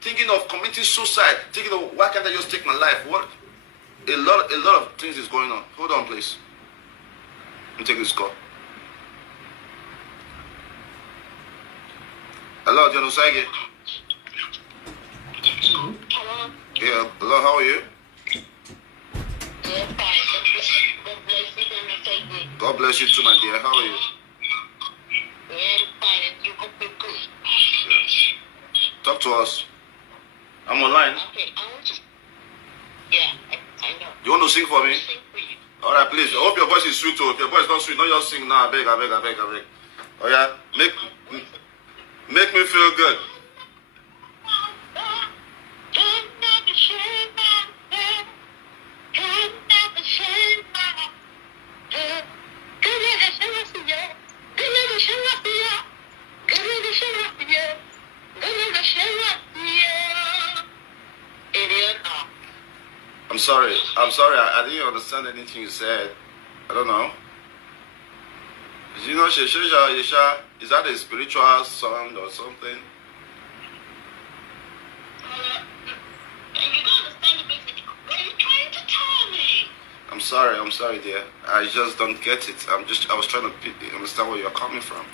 thinking of committing suicide, thinking of why can't I just take my life? What? A lot of things is going on. Hold on, please. Let me take this call. Hello, Dion Osagie. Hello. Yeah, hello, how are you? Yeah, fine. God bless you too, my dear. How are you? Yeah, fine. And you hope you're good. Yeah. Talk to us. I'm online. Okay, I want to. Yeah, I know. You want to sing for me? Sing for you. All right, please. I hope your voice is sweet too. If your voice is not sweet, don't just sing now. I beg. Oh yeah, make me feel good. I'm sorry. I didn't understand anything you said. I don't know. You know, Yesha, is that a spiritual song or something? You don't understand the basic. What are you trying to tell me? I'm sorry, dear. I just don't get it. I was trying to understand where you're coming from.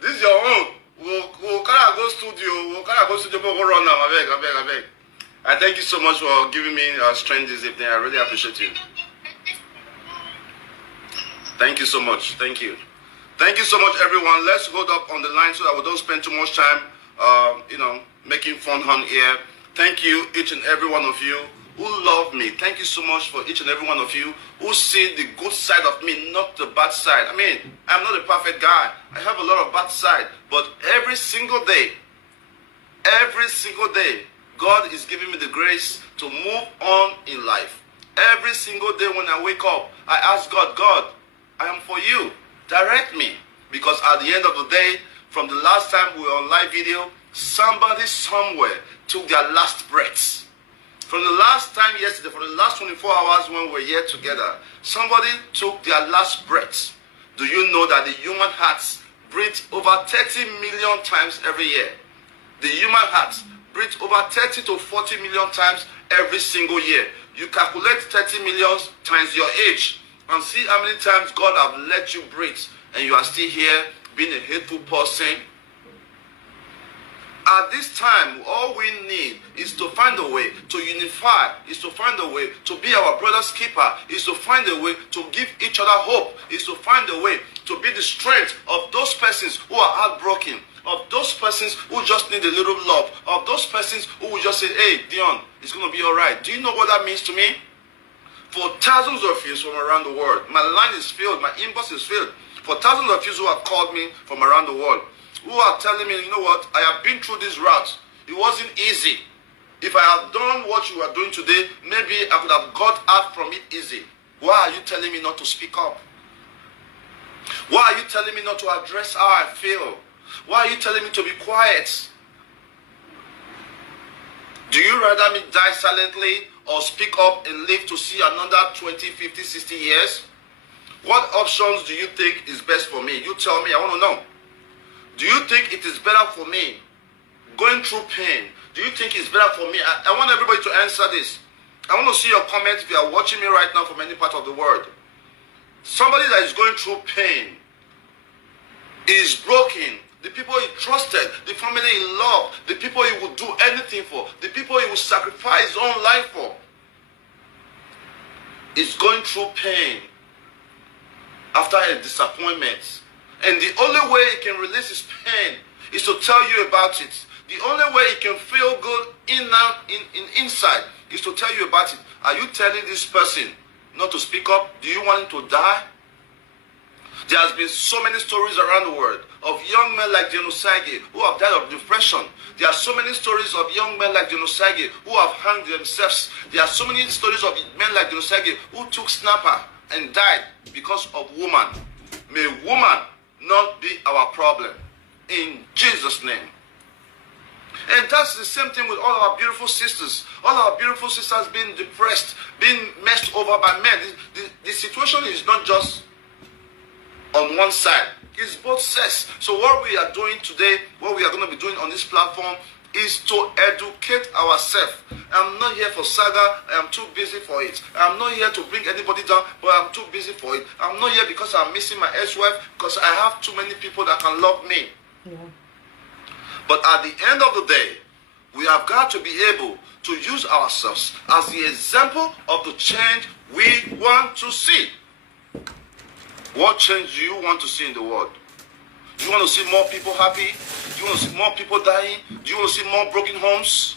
This is your own. We'll go studio. We'll run now. I beg. I thank you so much for giving me strength this evening. I really appreciate you. Thank you so much. Thank you. Thank you so much, everyone. Let's hold up on the line so that we don't spend too much time, making fun on here. Thank you, each and every one of you who love me. Thank you so much for each and every one of you who see the good side of me, not the bad side. I mean, I'm not a perfect guy. I have a lot of bad side. But every single day, God is giving me the grace to move on in life. Every single day when I wake up, I ask God, I am for you. Direct me. Because at the end of the day, from the last time we were on live video, somebody somewhere took their last breaths. From the last time yesterday, for the last 24 hours when we were here together, somebody took their last breaths. Do you know that the human heart breathes over 30 million times every year? The human heart breathes over 30 to 40 million times every single year. You calculate 30 million times your age and see how many times God have let you breathe and you are still here being a hateful person. At this time, all we need is to find a way to unify, is to find a way to be our brother's keeper, is to find a way to give each other hope, is to find a way to be the strength of those persons who are heartbroken, of those persons who just need a little love, of those persons who will just say, hey, Dion, it's going to be all right. Do you know what that means to me? For thousands of you from around the world, my line is filled, my inbox is filled. For thousands of you who have called me from around the world, who are telling me, you know what, I have been through this route. It wasn't easy. If I had done what you are doing today, maybe I could have got out from it easy. Why are you telling me not to speak up? Why are you telling me not to address how I feel? Why are you telling me to be quiet? Do you rather me die silently or speak up and live to see another 20, 50, 60 years? What options do you think is best for me? You tell me, I want to know. Do you think it is better for me going through pain? Do you think it's better for me? I want everybody to answer this. I want to see your comments if you are watching me right now from any part of the world. Somebody that is going through pain, is broken. The people he trusted, the family he loved, the people he would do anything for, the people he would sacrifice his own life for, is going through pain after a disappointment. And the only way he can release his pain is to tell you about it. The only way he can feel good inside is to tell you about it. Are you telling this person not to speak up? Do you want him to die? There has been so many stories around the world of young men like Dion Osagie who have died of depression. There are so many stories of young men like Dion Osagie who have hanged themselves. There are so many stories of men like Dion Osagie who took snapper and died because of woman. May woman not be our problem. In Jesus' name. And that's the same thing with all our beautiful sisters. All our beautiful sisters being depressed, being messed over by men. The situation is not just on one side. It's both sets. So what we are doing today, what we are going to be doing on this platform, is to educate ourselves. I'm not here for saga. I am too busy for it. I'm not here to bring anybody down, but I'm too busy for it. I'm not here because I'm missing my ex-wife, because I have too many people that can love me. Yeah. But at the end of the day, we have got to be able to use ourselves as the example of the change we want to see. What change do you want to see in the world? Do you want to see more people happy? Do you want to see more people dying? Do you want to see more broken homes?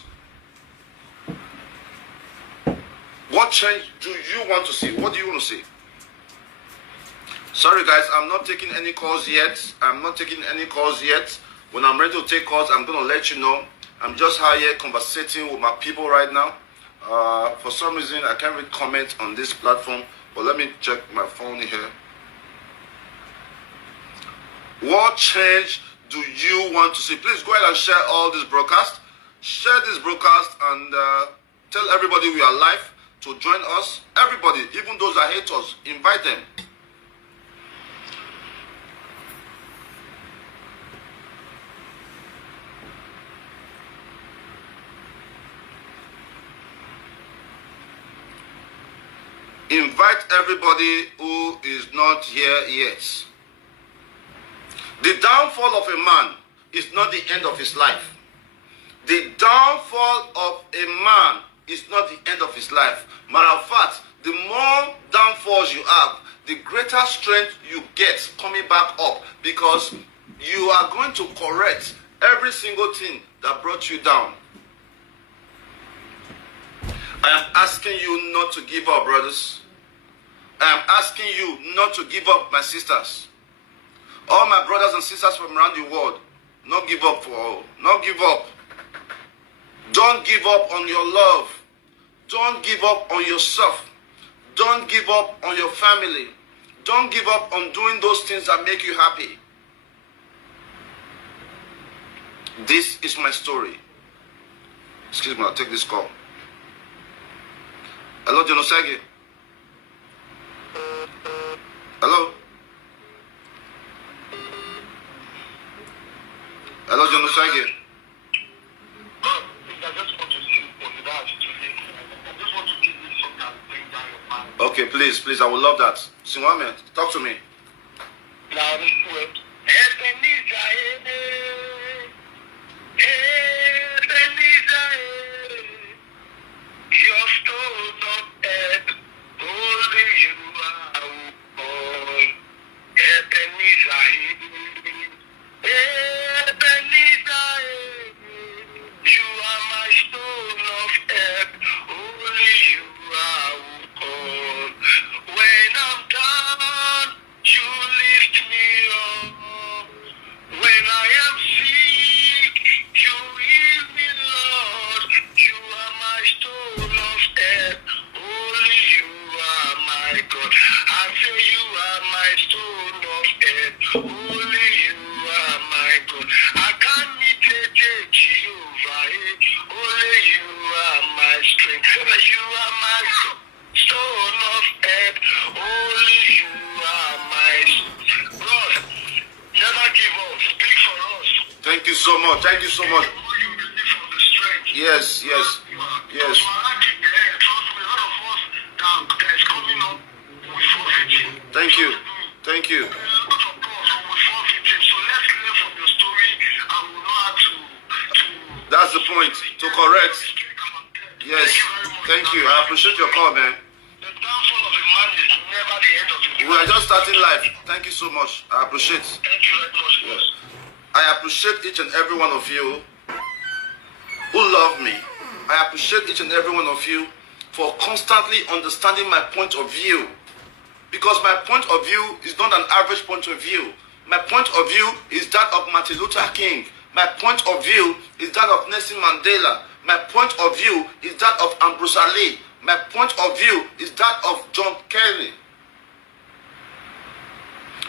What change do you want to see? What do you want to see? Sorry guys, I'm not taking any calls yet. When I'm ready to take calls, I'm going to let you know. I'm just here conversating with my people right now. For some reason, I can't really comment on this platform, but let me check my phone here. What change do you want to see? Please go ahead and share all this broadcast. Share this broadcast and tell everybody we are live to join us. Everybody, even those that hate us, invite them. Invite everybody who is not here yet. The downfall of a man is not the end of his life. The downfall of a man is not the end of his life. Matter of fact, the more downfalls you have, the greater strength you get coming back up, because you are going to correct every single thing that brought you down. I am asking you not to give up, brothers. I am asking you not to give up, my sisters. All my brothers and sisters from around the world, not give up for all. Not give up. Don't give up on your love. Don't give up on yourself. Don't give up on your family. Don't give up on doing those things that make you happy. This is my story. Excuse me, I'll take this call. Hello, Dion Osagie. Hello? Hello, Dion Osagie. Okay, please, I would love that. Singwame, talk to me. Your stone of earth, only you are born. Ebenezer, Ebenezer, you are my stone of earth, only you are born. When I'm down, you lift me up. When I am sick, you heal me, Lord. You are my stone of earth, only you are my God. I say you are my stone of earth, only you are my God. I can't meet Jehovah, only you are my strength. You are my stone of earth, only you are my God. Never give up. Speak for us. Thank you so much. Thank you so much. Yes. Thank you. That's the point. To correct. Yes. Thank you. I appreciate your call, man. The downfall of a man is never the end of his We are just starting life. Thank you so much. I appreciate. Thank you very much. Yes. I appreciate each and every one of you who love me. I appreciate each and every one of you for constantly understanding my point of view. Because my point of view is not an average point of view. My point of view is that of Martin Luther King. My point of view is that of Nelson Mandela. My point of view is that of Ambrose Ali. My point of view is that of John Kerry.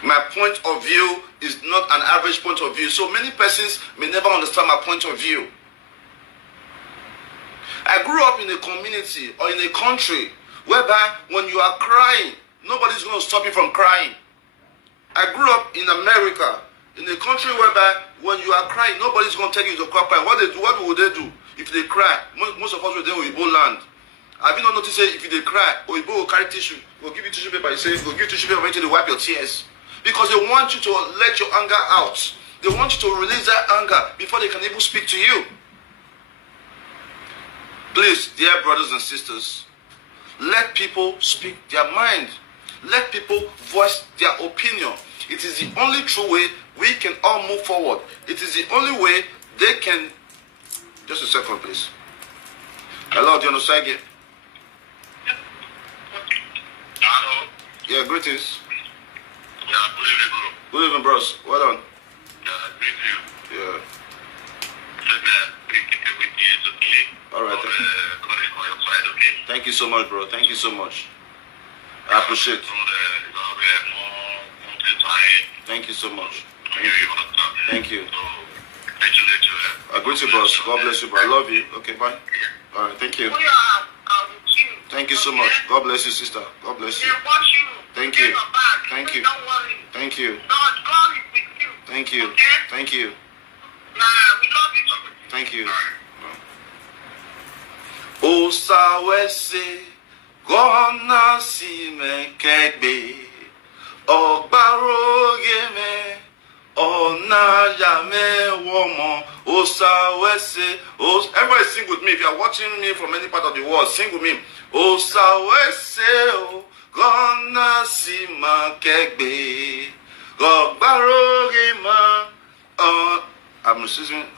My point of view is not an average point of view. So many persons may never understand my point of view. I grew up in a community or in a country whereby when you are crying, nobody's going to stop you from crying. I grew up in America, in a country whereby when you are crying, nobody's going to tell you to cry. What would they do if they cry? Most of us were there in Igbo land. Have you not noticed that if they cry, Igbo will carry tissue, will give you tissue paper, will give tissue paper to wipe your tears. Because they want you to let your anger out. They want you to release that anger before they can even speak to you. Please, dear brothers and sisters, let people speak their mind. Let people voice their opinion. It is the only true way we can all move forward. It is the only way they can... Just a second, please. Hello, Dion Osagie. Hello. Yeah, greetings. Yeah, good evening, bro. Good evening, bros. Well done. Yeah, greet you. Yeah. Okay. All right. Thank you so much, bro. Thank you so much. I appreciate it. Thank you so much. Thank you. I greet you, bros. God bless you, bro. I love you. Okay, bye. All right, thank you. Thank you so much. God bless you, sister. God bless you. Thank you. Thank you. Thank you. Thank you. Thank you. Thank you. Osawese gona si me kegbe ogbarogeme ona yame womo Osawese. Everybody sing with me. If you are watching me from any part of the world, sing with me. Osawese gona si me kegbe ogbarogeme.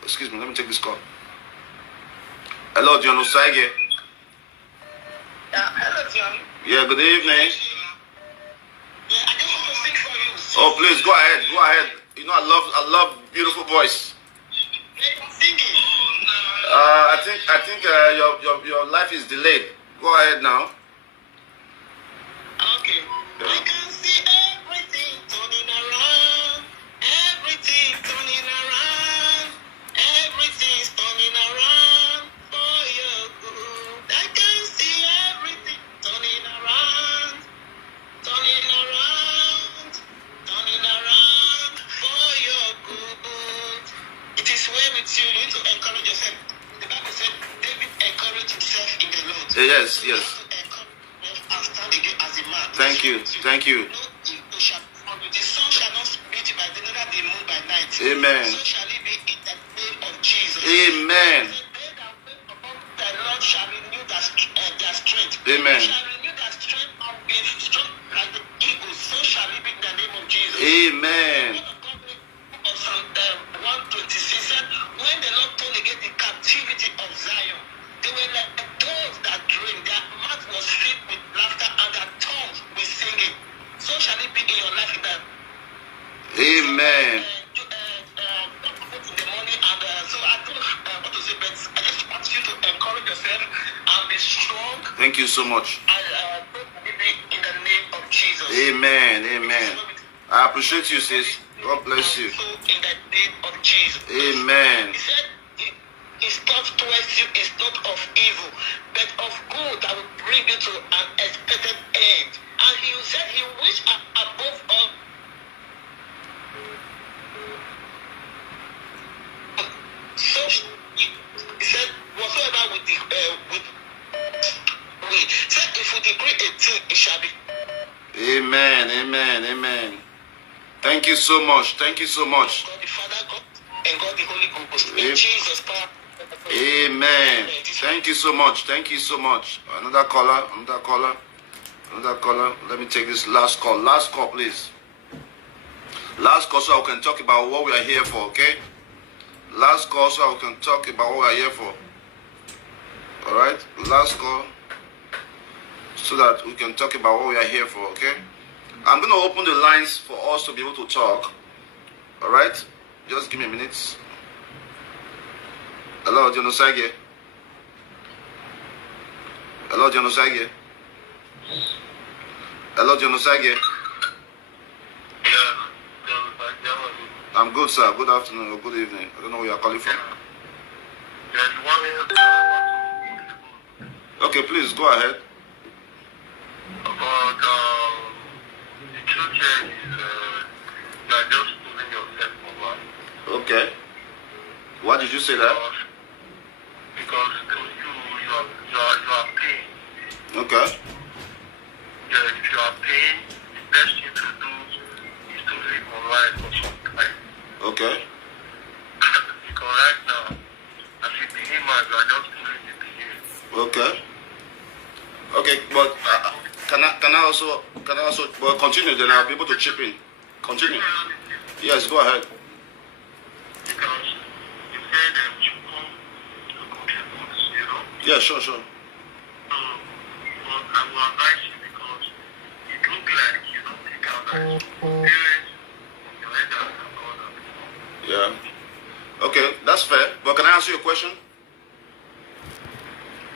Excuse me, let me take this call. Hello, Dion Osagie. Hello, Dion. Yeah, good evening. Yeah, I just want to sing for you. Oh, please go ahead. Go ahead. You know I love beautiful voice. Singing. I think your life is delayed. Go ahead now. Okay. Yeah. I can see everything turning around. Everything turning around. Everything's turning around for your good. I can see everything turning around. Turning around. Turning around for your good. It is well with you. You need to encourage yourself. The Bible said David encouraged himself in the Lord. Yes, So you yes. have to encourage yourself and stand again as a man. Thank you. Thank you. No evil shall befall you. The sun shall not meet you by day, neither the moon by night. Amen. So shall it be in the name of Jesus. Amen. They that wait upon the Lord shall renew their strength. Amen. Shall renew their strength and be strong like the eagles. So shall it be in the name of Jesus. Amen. Of Psalm 126 said, when the Lord told again the captivity of Zion, they were like those that dream. Their mouth was filled with laughter and their tongues with singing. So shall it be in your life in that. Amen. In the morning, and so I don't know what to say, but I just want you to encourage yourself and be strong. Thank you so much. And maybe in the name of Jesus. Amen. Amen. I appreciate you, sis. God bless you. So in the name of Jesus. Amen. He said, his thought towards you is not of evil, but of good that will bring you to an expected end. And he said he wished above all. So he said, whatsoever we said, if we decree a thing, it shall be. Amen. Amen. Amen. Thank you so much. Thank you so much. God the Father, God, and God the Holy Ghost. In Amen. Jesus' power. Amen. Thank you so much. Thank you so much. Another caller. Another caller. Another caller. Let me take this last call. Last call, please. Last call so I can talk about what we are here for, okay? Last call so I can talk about what we are here for. Alright? Last call so that we can talk about what we are here for, okay? I'm going to open the lines for us to be able to talk. Alright? Just give me a minute. Hello, Dion Osagie. Hello, Dion Osagie. Hello, Dion Osagie. I'm good, sir. Good afternoon or good evening. I don't know where you're calling from. Okay, please go ahead. About the truth here is you are just pulling yourself over. Okay. Why did you say that? Because you are paying. Okay. Yeah, if you are paying, the best thing to do is to live online for some time. Okay. Because right now, as a beginner, you are just doing the beginning. Okay. Okay, but can I also but continue, then I'll be able to chip in. Continue. Yes, go ahead. Because you said that you come to contribute, you know. Yeah, sure. So, but I will advise you because it looks like you don't think out that parents, your elders, and all that. Yeah. Okay, that's fair. But can I answer your question?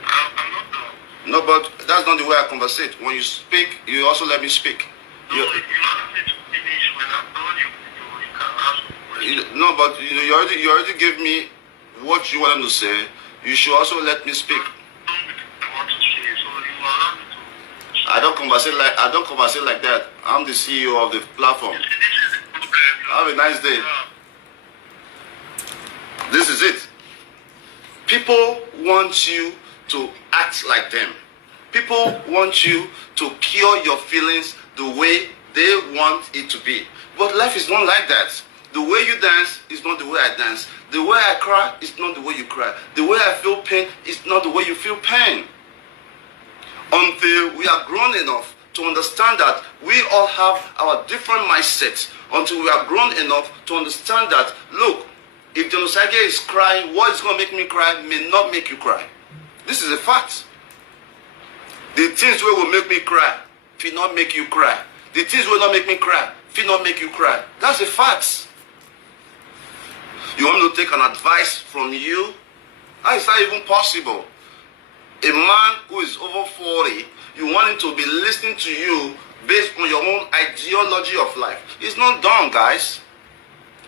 I'm not done. No, but that's not the way I conversate. When you speak, you also let me speak. No, you asked me to finish when I'm done. You can ask me questions. No, but you already gave me what you wanted to say. You should also let me speak. I want to say, so you allow me to. I don't conversate like that. I'm the CEO of the platform. This is the problem. Have a nice day. This is it. People want you to act like them. People want you to cure your feelings the way they want it to be. But life is not like that. The way you dance is not the way I dance. The way I cry is not the way you cry. The way I feel pain is not the way you feel pain. Until we are grown enough to understand that we all have our different mindsets. Until we are grown enough to understand that, look, if Osagie is crying, what is going to make me cry may not make you cry. This is a fact. The things that will make me cry will not make you cry. The things will not make me cry will not make you cry. That's a fact. You want me to take an advice from you? How is that even possible? A man who is over 40, you want him to be listening to you based on your own ideology of life. It's not done, guys.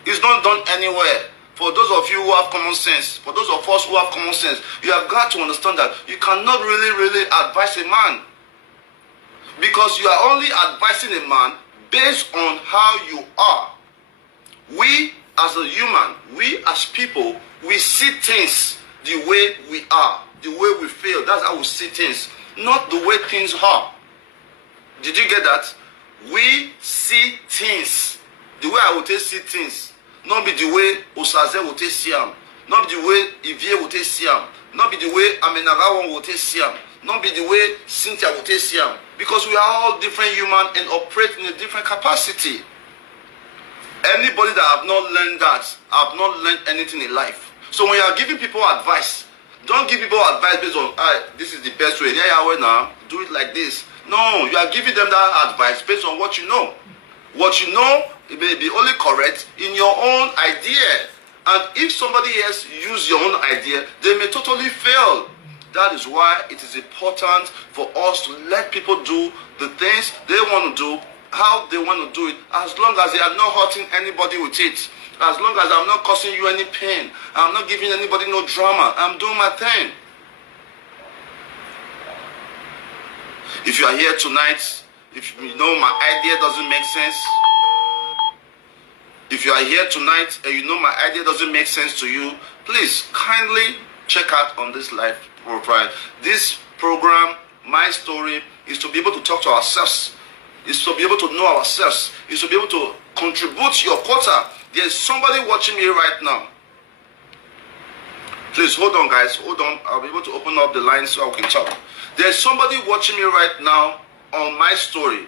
It's not done anywhere. For those of you who have common sense, for those of us who have common sense, you have got to understand that you cannot really advise a man. Because you are only advising a man based on how you are. We as a human, we as people, we see things the way we are, the way we feel. That's how we see things, not the way things are. Did you get that? We see things the way I would see things. Not be the way Osagie would see them. Not be the way Ivie would see them. Not be the way Amenagawan would see them. Not be the way Cynthia would see them. Because we are all different human and operate in a different capacity. Anybody that have not learned that, have not learned anything in life. So when you are giving people advice, don't give people advice based on, this is the best way. Yeah, now, do it like this. No, you are giving them that advice based on what you know. What you know, it may be only correct in your own idea. And if somebody else use your own idea, they may totally fail. That is why it is important for us to let people do the things they want to do, how they want to do it, as long as they are not hurting anybody with it. As long as I'm not causing you any pain. I'm not giving anybody no drama. I'm doing my thing. If you are here tonight, if you know my idea doesn't make sense, if you are here tonight and you know my idea doesn't make sense to you, please kindly check out on this live profile. This program, my story, is to be able to talk to ourselves. Is to be able to know ourselves. Is to be able to contribute your quota. There's somebody watching me right now. Please hold on, guys. Hold on. I'll be able to open up the line so I can talk. There's somebody watching me right now on my story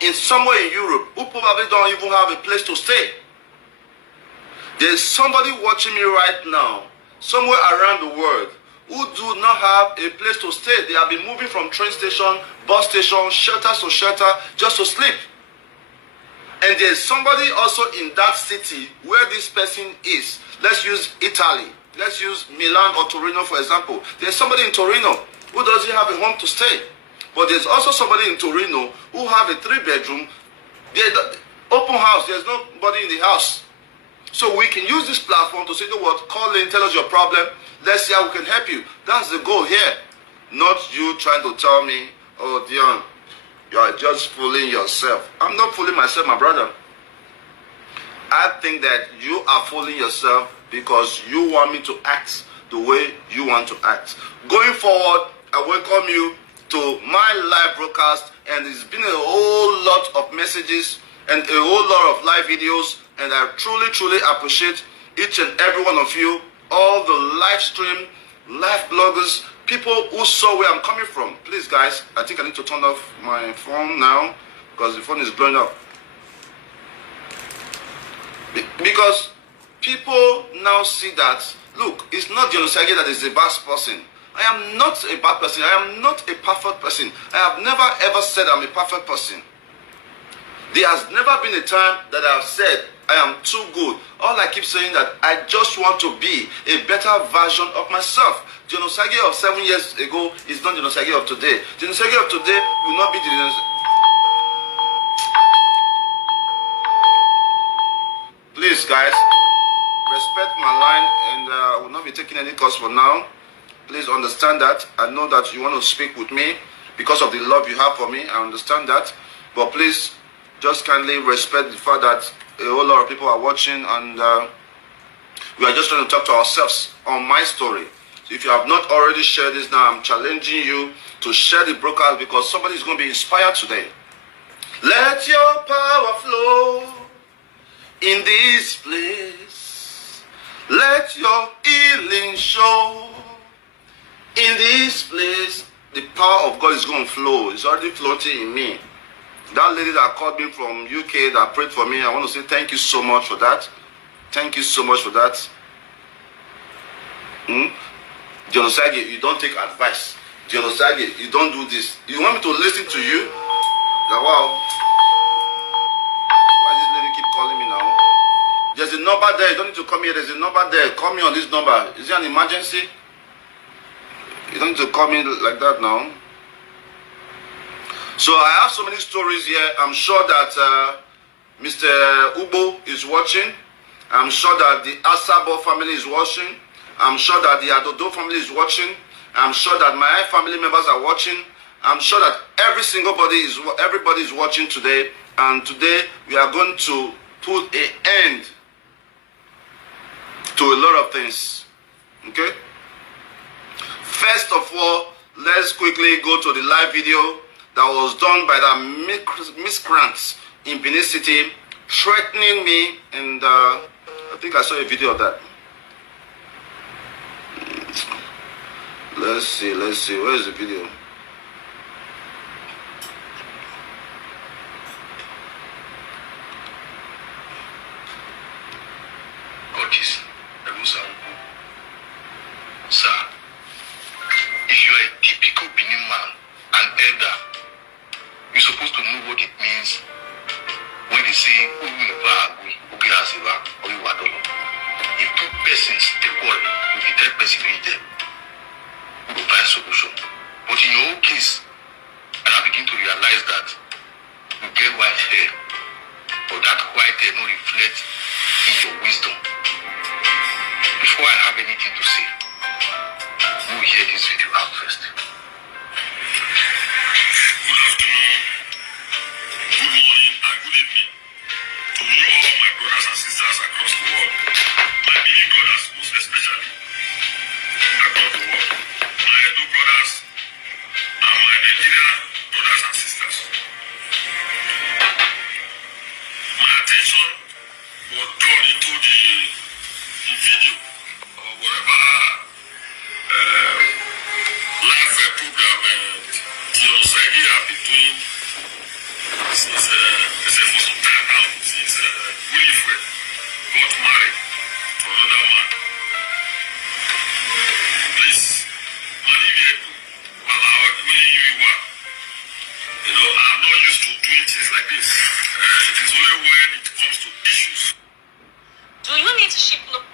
in somewhere in Europe who probably don't even have a place to stay. There's somebody watching me right now somewhere around the world who do not have a place to stay. They have been moving from train station, bus station, shelter to shelter just to sleep. And there's somebody also in that city where this person is. Let's use Italy. Let's use Milan or Torino, for example. There's somebody in Torino who doesn't have a home to stay. But there's also somebody in Torino who have a 3-bedroom, open house. There's nobody in the house. So we can use this platform to say, you know what, call in, tell us your problem. Let's see how we can help you. That's the goal here. Not you trying to tell me, oh Dion, you are just fooling yourself. I'm not fooling myself, my brother. I think that you are fooling yourself because you want me to act the way you want to act. Going forward, I welcome you to my live broadcast, and it's been a whole lot of messages and a whole lot of live videos, and I truly appreciate each and every one of you, all the live stream, live bloggers, people who saw where I'm coming from. Please guys, I think I need to turn off my phone now because the phone is blowing up. Because people now see that, look, it's not Dion Osagie that is a bad person. I am not a bad person. I am not a perfect person. I have never ever said I'm a perfect person. There has never been a time that I have said I am too good. All I keep saying that I just want to be a better version of myself. Dion Osagie of 7 years ago is not Dion Osagie of today. Dion Osagie of today will not be Dion Osagie. Please, guys, respect my line, and I will not be taking any calls for now. Please understand that. I know that you want to speak with me because of the love you have for me. I understand that. But please, just kindly respect the fact that a whole lot of people are watching, and we are just trying to talk to ourselves on my story. So if you have not already shared this now, I'm challenging you to share the broadcast because somebody is going to be inspired today. Let your power flow in this place. Let your healing show in this place. The power of God is going to flow. It's already floating in me. That lady that called me from UK that prayed for me, I want to say thank you so much for that. Thank you so much for that. Dion Osagie, you don't take advice. Dion Osagie, you don't do this. You want me to listen to you? Like, wow. Why this lady keep calling me now? There's a number there. You don't need to come here. There's a number there. Call me on this number. Is it an emergency? You don't need to call me like that now. So I have so many stories here. I'm sure that Mr. Ubo is watching. I'm sure that the Asabo family is watching. I'm sure that the Adodo family is watching. I'm sure that my family members are watching. I'm sure that everybody is watching today. And today we are going to put an end to a lot of things. Okay? First of all, let's quickly go to the live video that was done by the miscreants in Benin City, threatening me, and I think I saw a video of that. Let's see, where is the video? Sir, if you are a typical Benin man, an elder, you're supposed to know what it means when they say, or if two persons they quarrel, if the third person is there, we will find solution. But in your own case, and I begin to realize that you get white hair, but that white hair no reflect in your wisdom. Before I have anything to say, we'll hear this video out first. Good afternoon, good morning, and good evening to you all my brothers and sisters across the world. My Benin brothers most especially across the world. My Edo brothers and my Nigerian brothers and sisters. My attention was drawn into the video or whatever live program Dion Osagie have been doing since for some time now, since Wilfred got married to another man. Please, I'm not used to doing things like this. It is only when it comes to issues. Do you need to ship local?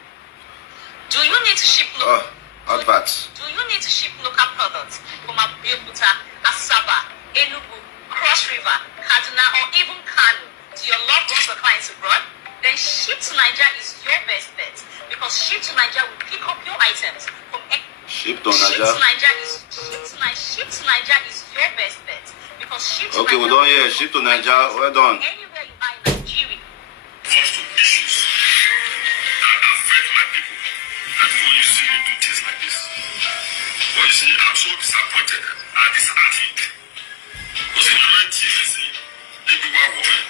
Do you need to ship local? Adverts. Do you need to ship local products from Abeokuta, Asaba, Enugu, Cross River, Kaduna, or even Kano to your loved ones or clients abroad? Then Ship to Nigeria is your best bet, because Ship to Nigeria will pick up your items from Ship to Nigeria. Ship to Nigeria ship to Nigeria is your best bet. Because ship to Okay, we don't hear ship to Nigeria. Well done. Anywhere you are in Nigeria. Comes to issues that affect my people. And when you see me do things like this, well, you see, I'm so disappointed and disheartened. Because in my right team, I see everywhere woman.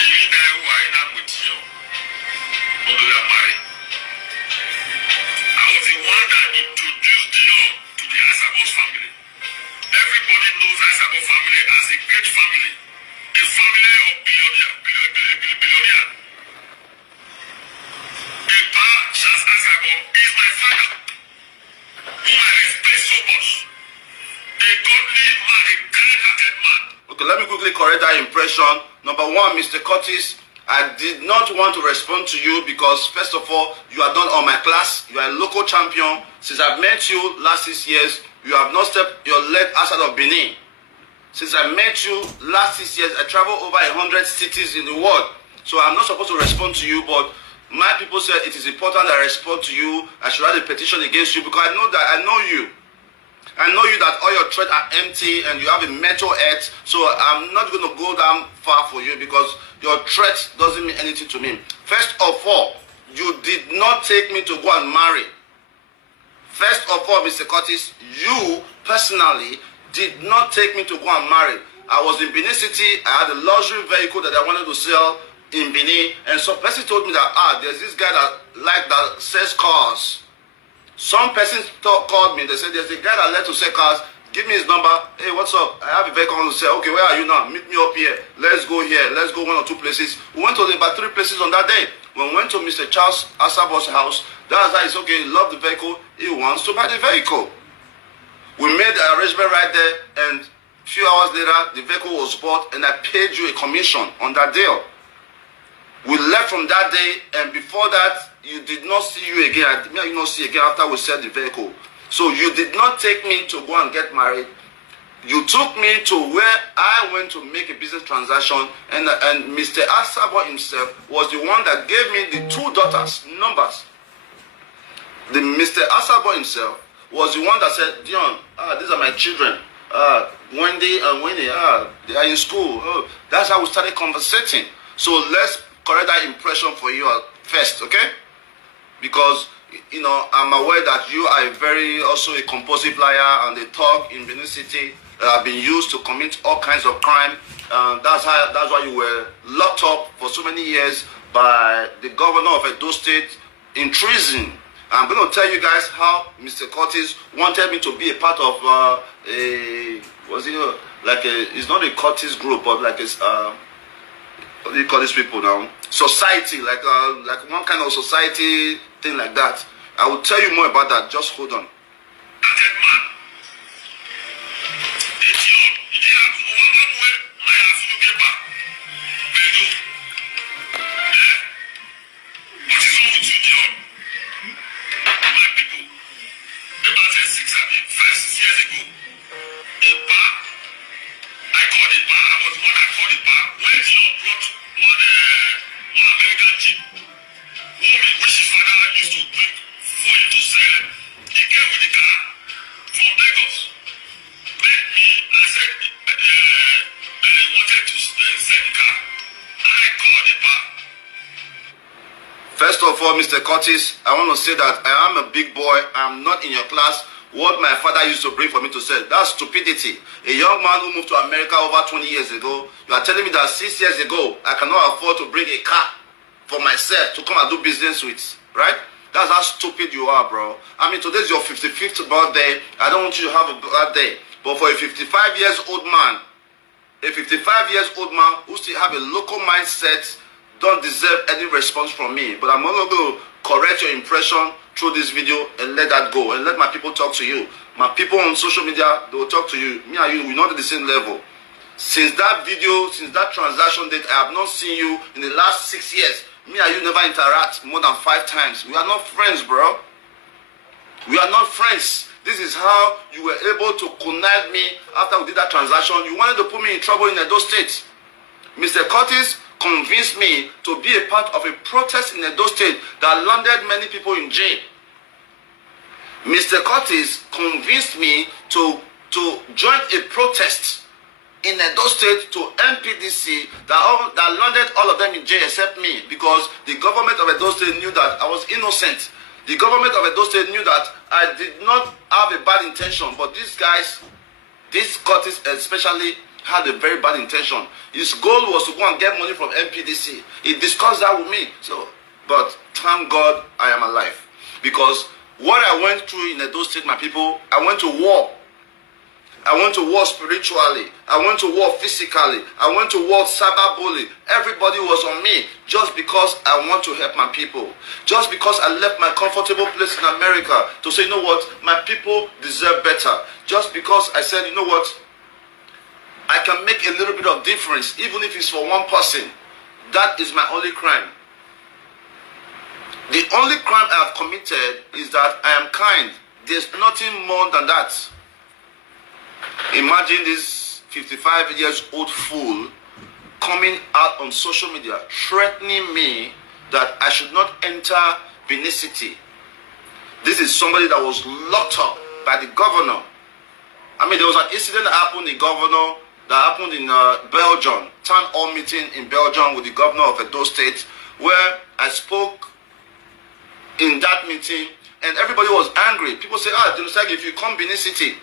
Even that who are in am with you, although they are married. I was the one that introduced Dion to the Asabos family. Everybody knows Asabos family as a great family. A family of billionaire. A pa Shas Asabo is my father, whom I respect so much. A godly man, a kind-hearted man. Okay, let me quickly correct that impression. Number one, Mr. Curtis, I did not want to respond to you because, first of all, you are not on my class. You are a local champion. Since I've met you last 6 years, you have not stepped your leg outside of Benin. Since I met you last 6 years, I traveled over 100 cities in the world. So I'm not supposed to respond to you, but my people said it is important that I respond to you. I should write a petition against you because I know that I know you. I know you that all your threats are empty and you have a mental head. So I'm not going to go down far for you because your threat doesn't mean anything to me. First of all, you did not take me to go and marry. First of all, Mr. Curtis, you personally did not take me to go and marry. I was in Benin City. I had a luxury vehicle that I wanted to sell in Benin. And some person told me that, there's this guy that sells cars. Some person called me. They said, there's a guy that likes to sell cars. Give me his number. Hey, what's up? I have a vehicle to sell. Okay, where are you now? Meet me up here. Let's go here. Let's go 1 or 2 places. We went to about 3 places on that day. When we went to Mr. Charles Asabo's house, that's how it's okay. He loved the vehicle. He wants to buy the vehicle. We made the arrangement right there, and a few hours later, the vehicle was bought, and I paid you a commission on that deal. We left from that day, and before that, you did not see you again. I did not see again after we sold the vehicle. So you did not take me to go and get married. You took me to where I went to make a business transaction, and Mr. Asabo himself was the one that gave me the 2 daughters' numbers. The Mr. Asabo himself was the one that said, Dion, these are my children. Wendy and Winnie, they are in school. That's how we started conversating. So let's correct that impression for you first, okay? Because, I'm aware that you are also a compulsive liar and a thug in Benin City that have been used to commit all kinds of crime. That's why you were locked up for so many years by the governor of Edo State in treason. I'm going to tell you guys how Mr. Curtis wanted me to be a part of it's not a Curtis group, but like what do you call these people now? Society, like one kind of society thing like that. I will tell you more about that. Just hold on. First of all, Mr. Curtis, I want to say that I am a big boy. I'm not in your class. What my father used to bring for me to sell, that's stupidity. A young man who moved to America over 20 years ago, you are telling me that 6 years ago, I cannot afford to bring a car for myself to come and do business with, right? That's how stupid you are, bro. I mean, today's your 55th birthday. I don't want you to have a bad day. But for a 55 years old man, who still have a local mindset, don't deserve any response from me. But I'm not going to correct your impression through this video and let that go and let my people talk to you. My people on social media, they will talk to you. Me and you, we're not at the same level. Since that video, since that transaction date, I have not seen you in the last 6 years. Me and you never interact more than 5 times. We are not friends, bro. We are not friends. This is how you were able to connive me after we did that transaction. You wanted to put me in trouble in Edo State. Mr. Curtis convinced me to be a part of a protest in Edo State that landed many people in jail. Mr. Curtis convinced me to to join a protest in Edo State to MPDC that landed all of them in jail except me, because the government of Edo State knew that I was innocent. The government of Edo State knew that I did not have a bad intention, but these guys, this Curtis especially, had a very bad intention. His goal was to go and get money from MPDC. He discussed that with me. So, but thank God I am alive. Because what I went through in Edo State, my people, I went to war. I went to war spiritually. I went to war physically. I went to war cyberbullying. Everybody was on me just because I want to help my people. Just because I left my comfortable place in America to say, you know what, my people deserve better. Just because I said, you know what, I can make a little bit of difference, even if it's for one person. That is my only crime. The only crime I have committed is that I am kind. There's nothing more than that. Imagine this 55 years old fool coming out on social media threatening me that I should not enter Benin City. This is somebody that was locked up by the governor. I mean, there was an incident that happened in Belgium, town hall meeting in Belgium with the governor of Edo State, where I spoke in that meeting and everybody was angry. People say, Osagie, if you come Benin City,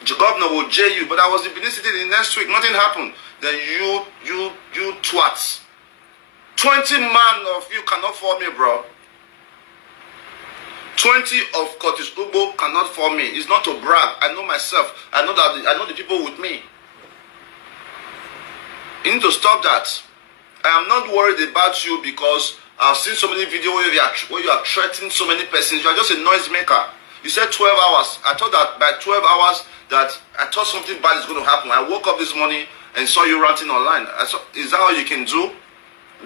the governor will jail you. But I was in Benin City the next week, nothing happened. Then you twats. 20 man of you cannot fall me, bro. 20 of Curtis Ugbo cannot fall me. It's not to brag. I know myself. I know the people with me. You need to stop that. I am not worried about you because I've seen so many videos where you are threatening so many persons. You are just a noisemaker. You said 12 hours. I thought that by 12 hours that I thought something bad is going to happen. I woke up this morning and saw you ranting online. Is that all you can do?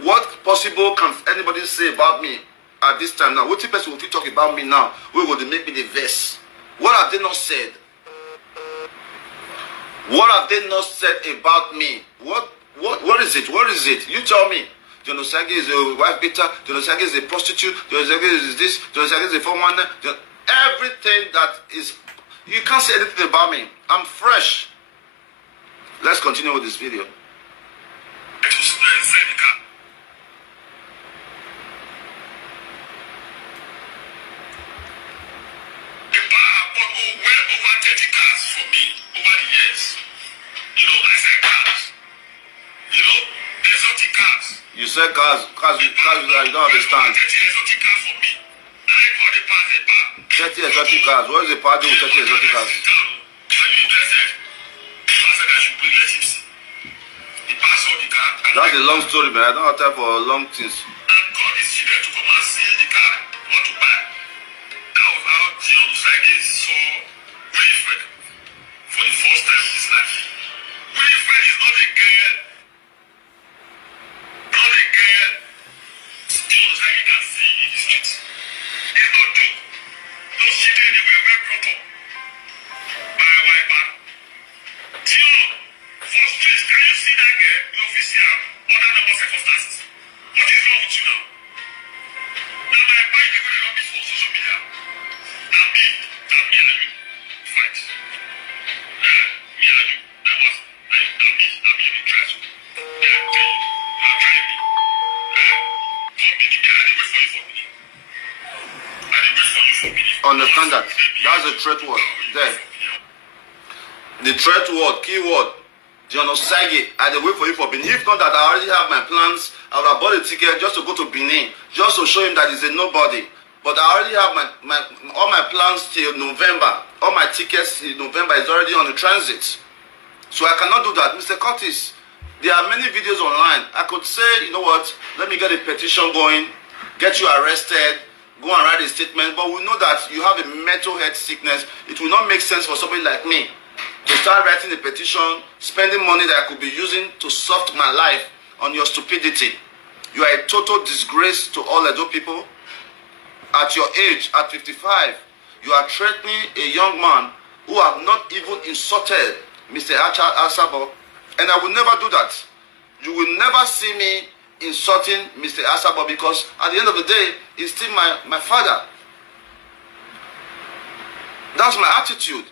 What possible can anybody say about me at this time now? What person will talk about me now? We're going to make me the verse. What have they not said? What have they not said about me? What is it? What is it? You tell me. Dion Osagie is a wife beater. Dion Osagie is a prostitute. Dion Osagie is this. Dion Osagie is a 419. Everything that is, you can't say anything about me. I'm fresh. Let's continue with this video. You said cars you don't understand. 30 exotic cars. What is the party with 30 exotic cars? That's a long story, man. I don't have time for long things. And God is children to come and see the car you want to buy. That was how Dion Osagie saw Winifred for the first time in his life. Winifred is not a girl. Not a girl Dion Osagie can see in the streets. It's not joke. Those children, they were well brought up by a white man. Dion, for streets, can you see that girl? You will see her under normal circumstances. What is wrong with you now? Now my bike, they're going to run me for social media. Now me and you fight. Me and you. Now me, you try to. Yeah, tell you. You are trying me. Come be the guy. I dey wait for you for me. I dey wait for you for me. Understand that. That's a threat word. There. The threat word, keyword. Dion Osagie, I dey wait for you for Benin. If not that, I already have my plans. I would have bought a ticket just to go to Benin, just to show him that he's a nobody. But I already have all my plans till November. All my tickets in November is already on the transit. So I cannot do that. Mr. Curtis, there are many videos online. I could say, you know what, let me get a petition going, get you arrested, go and write a statement. But we know that you have a mental health sickness. It will not make sense for somebody like me to start writing a petition, spending money that I could be using to soft my life on your stupidity. You are a total disgrace to all Edo people. At your age, at 55, you are threatening a young man who have not even insulted Mr. Asabo, and I will never do that. You will never see me insulting Mr. Asabo because at the end of the day, he's still my father. That's my attitude.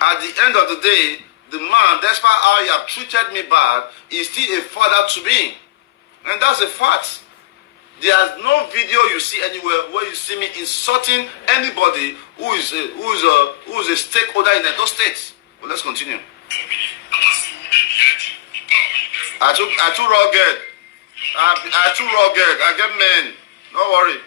At the end of the day, the man, despite how he have treated me bad, is still a father to me. And that's a fact. There's no video you see anywhere where you see me insulting anybody who is a stakeholder in those states. Well, let's continue. I too rugged. I too rugged. I get men. Don't worry.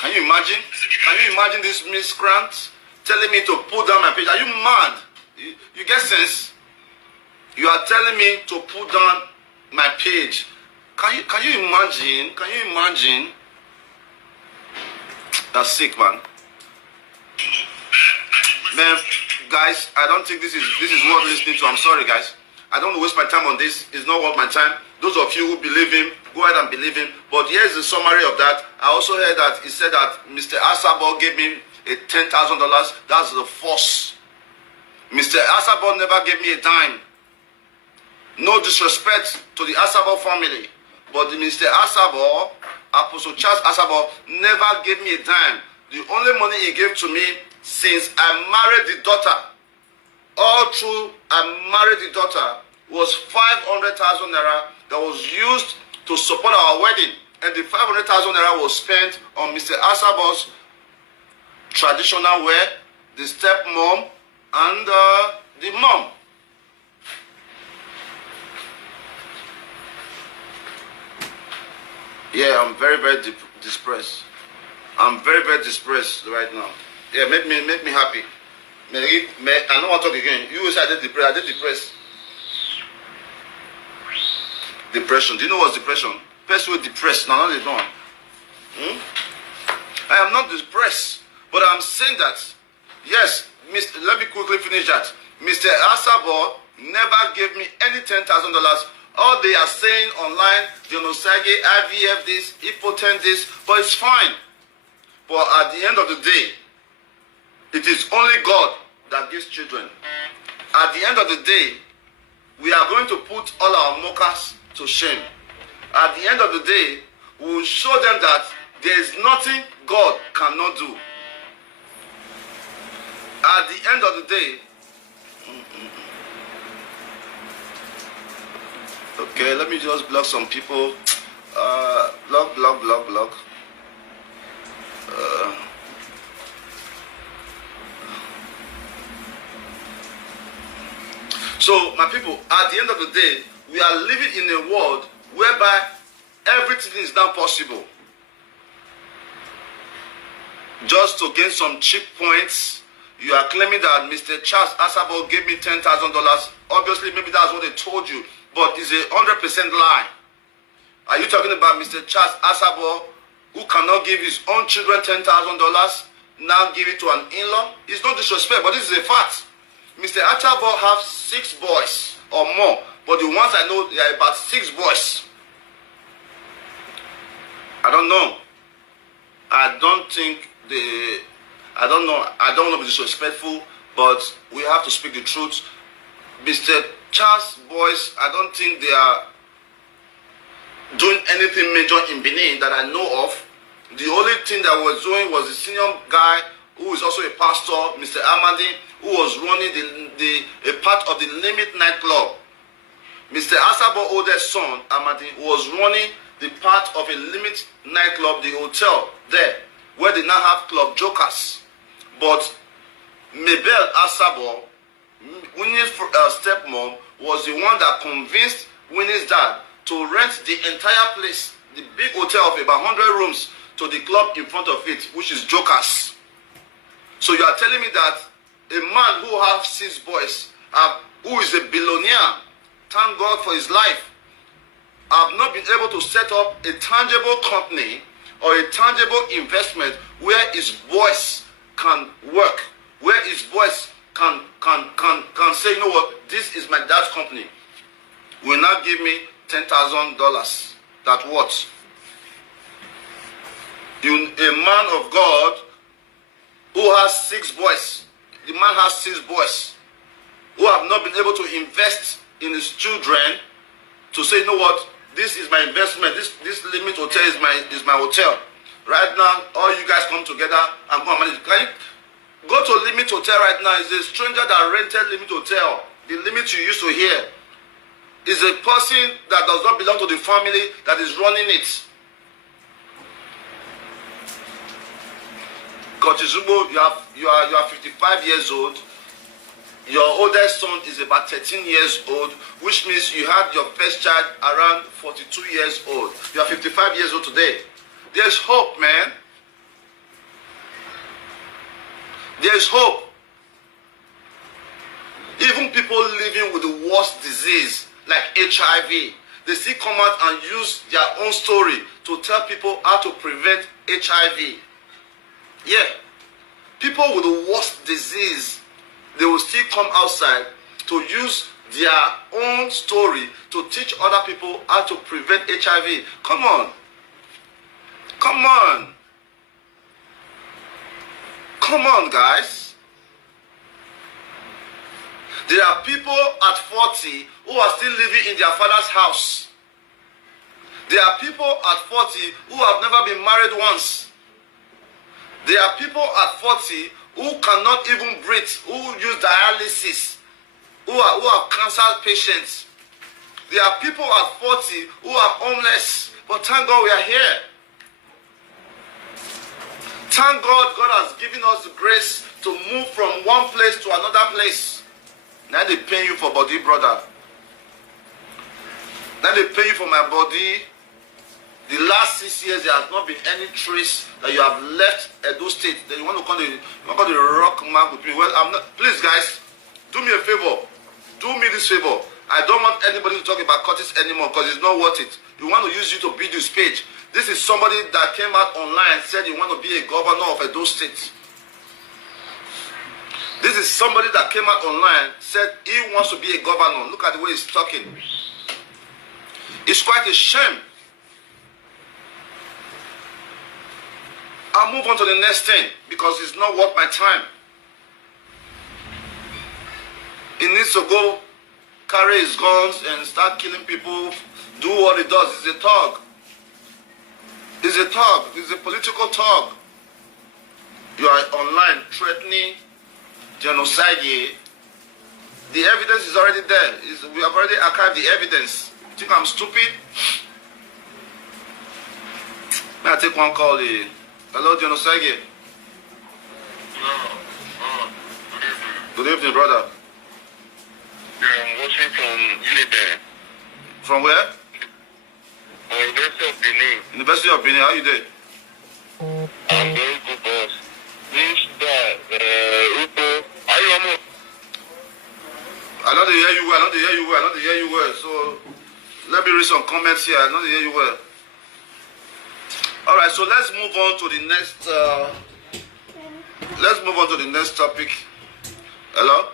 Can you imagine this miscreant telling me to pull down my page? Are you mad? You get sense? You are telling me to pull down my page. Can you imagine? Can you imagine? That's sick, man. Man, guys, I don't think this is worth listening to. I'm sorry, guys. I don't want to waste my time on this. It's not worth my time. Those of you who believe him, go ahead and believe him. But here's the summary of that. I also heard that he said that Mr. Asabo gave me a $10,000. That's the force. Mr. Asabo never gave me a dime. No disrespect to the Asabo family. But Mr. Asabo, Apostle Charles Asabo, never gave me a dime. The only money he gave to me since I married the daughter, all through I married the daughter, was 500,000 naira that was used to support our wedding. And the 500,000 naira was spent on Mr. Asabo's traditional wear, the stepmom, and the mom. Yeah, I'm very, very depressed. I'm very, very depressed right now. Yeah, make me happy. I don't want to talk again. You say I did depressed. I did depressed. Depression. Do you know what's depression? Person who depressed. Now, they don't. I am not depressed, but I'm saying that, yes, let me quickly finish that. Mr. Asabo never gave me any $10,000. All they are saying online, Dion Osagie, IVF this, impotent this, but it's fine. But at the end of the day, it is only God that gives children. At the end of the day, we are going to put all our mockers to shame. At the end of the day, we will show them that there is nothing God cannot do. At the end of the day, okay, let me just block some people. Block. So, my people, at the end of the day, we are living in a world whereby everything is now possible. Just to gain some cheap points, you are claiming that Mr. Charles Asabo gave me $10,000. Obviously, maybe that's what they told you, but it's a 100% lie. Are you talking about Mr. Charles Asabo, who cannot give his own children $10,000, now give it to an in-law? It's no disrespect, but this is a fact. Mr. Asabo has 6 boys or more, but the ones I know, there are about 6 boys. I don't know. I don't want to be disrespectful, but we have to speak the truth. Mr. Charles' boys, I don't think they are doing anything major in Benin that I know of. The only thing that was doing was the senior guy who is also a pastor, Mr. Amadi, who was running a part of the Limit nightclub. Mr. Asabo oldest son, Amadi, was running the part of a Limit nightclub, the hotel there, where they now have Club Jokers. But Mabel Asabo, Winnie's stepmom, was the one that convinced Winnie's dad to rent the entire place, the big hotel of about 100 rooms, to the club in front of it, which is Jokers. So you are telling me that a man who has 6 boys, who is a billionaire, thank God for his life, have not been able to set up a tangible company or a tangible investment where his boys can work, where his boys can say, you know what, this is my dad's company. will now give me $10,000. That what? A man of God who has 6 boys. The man has 6 boys who have not been able to invest in his children to say, you know what, this is my investment. This Limit Hotel is my hotel. Right now, all you guys come together and go and manage. Can you go to Limit Hotel right now? It's a stranger that rented Limit Hotel. The limit you used to hear is a person that does not belong to the family that is running it. Kochizubo, you are 55 years old. Your oldest son is about 13 years old, which means you had your first child around 42 years old. You are 55 years old today. There's hope, man. There's hope. Even people living with the worst disease, like HIV, they still come out and use their own story to tell people how to prevent HIV. Yeah. People with the worst disease, they will still come outside to use their own story to teach other people how to prevent HIV. Come on. Come on. Come on, guys. There are people at 40 who are still living in their father's house. There are people at 40 who have never been married once. There are people at 40 who cannot even breathe, who use dialysis, who are cancer patients. There are people at 40 who are homeless. But thank God we are here. Thank God God has given us the grace to move from one place to another place. Now they pay you for body, brother. Now they pay you for my body. The last 6 years, there has not been any trace that you have left Edo State. That you want to come to the rock mark with me. Well, I'm not. Please, guys, do me a favor. Do me this favor. I don't want anybody to talk about Curtis anymore because it's not worth it. We want to use you to build this page. This is somebody that came out online and said he want to be a governor of Edo State. This is somebody that came out online said he wants to be a governor. Look at the way he's talking. It's quite a shame. I'll move on to the next thing because it's not worth my time. He needs to go carry his guns and start killing people, do what he does. He's a thug. He's a thug. He's a political thug. You are online threatening Osagie. The evidence is already there. We have already archived the evidence. You think I'm stupid? May I take one call? Hello, Osagie. Good evening, brother. Yeah, I'm watching from Unibel. From where? University of Benin. University of Benin. How you doing? I'm very good, boss. This guy, Ruto, are you almost? I know they hear you well. I know they hear you well. I know they hear you well. So let me read some comments here. I know they hear you well. All right. So let's move on to the next. Let's move on to the next topic. Hello.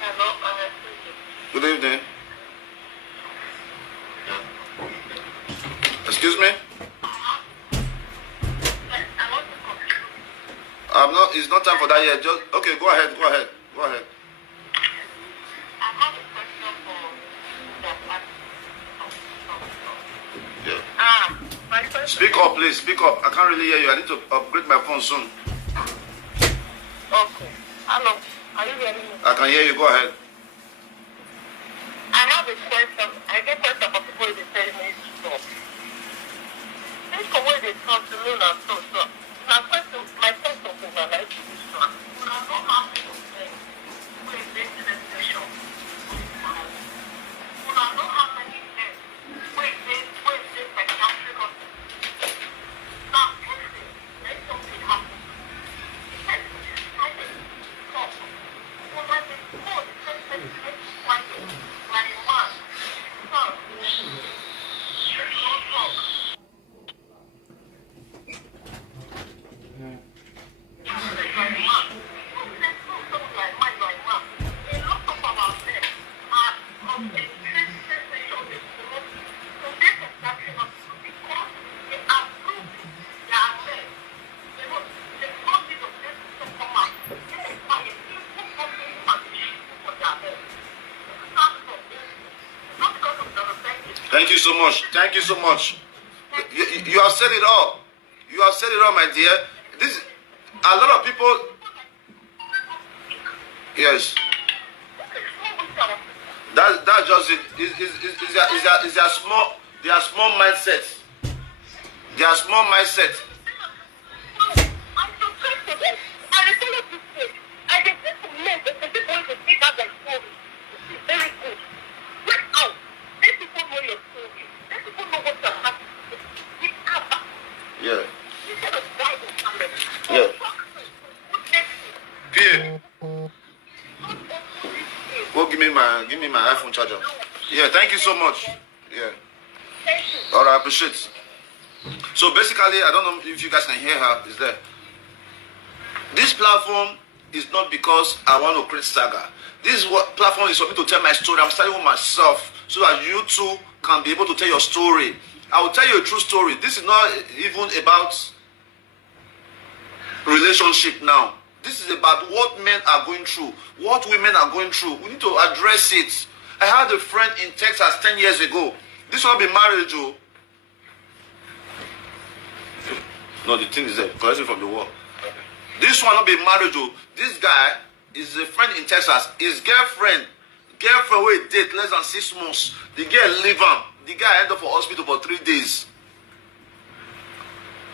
Hello, Good evening. Excuse me. I'm not. It's not time for that yet. Just okay. Go ahead. Go ahead. Go ahead. I have a question for the Yeah. my question. Speak up, please. Speak up. I can't really hear you. I need to upgrade my phone soon. Okay. Hello. Are you hearing me? I can hear you. Go ahead. I have a question. I get question for people they tell me to stop. This is where they talk to me and so. My question is I like to this one. When I don't have to say, where is this station? When I don't have any sense, where is this psychiatric hospital? Now, let something happen. I think stop. When I get caught, like a man. Stop. Don't talk. Thank you so much. Thank you so much. You have said it all. You have said it all, my dear. This, a lot of people. Yes. That's just it. Is their small, their small mindset. Their small mindset. Yeah. Yeah. Pierre. Go give me my iPhone charger. Yeah, thank you so much. Yeah. Alright, I appreciate it. So basically, I don't know if you guys can hear her. Is there? This platform is not because I want to create saga. This is what platform is for me to tell my story. I'm starting with myself so that you too can be able to tell your story. I will tell you a true story. This is not even about relationship now. This is about what men are going through, what women are going through. We need to address it. I had a friend in Texas 10 years ago. This will be marriage, oh. No, the thing is there. Collect it from the wall. This one will be marriage, oh. This guy is a friend in Texas. His girlfriend will date less than 6 months. The girl leave him. The guy ended up for hospital for 3 days.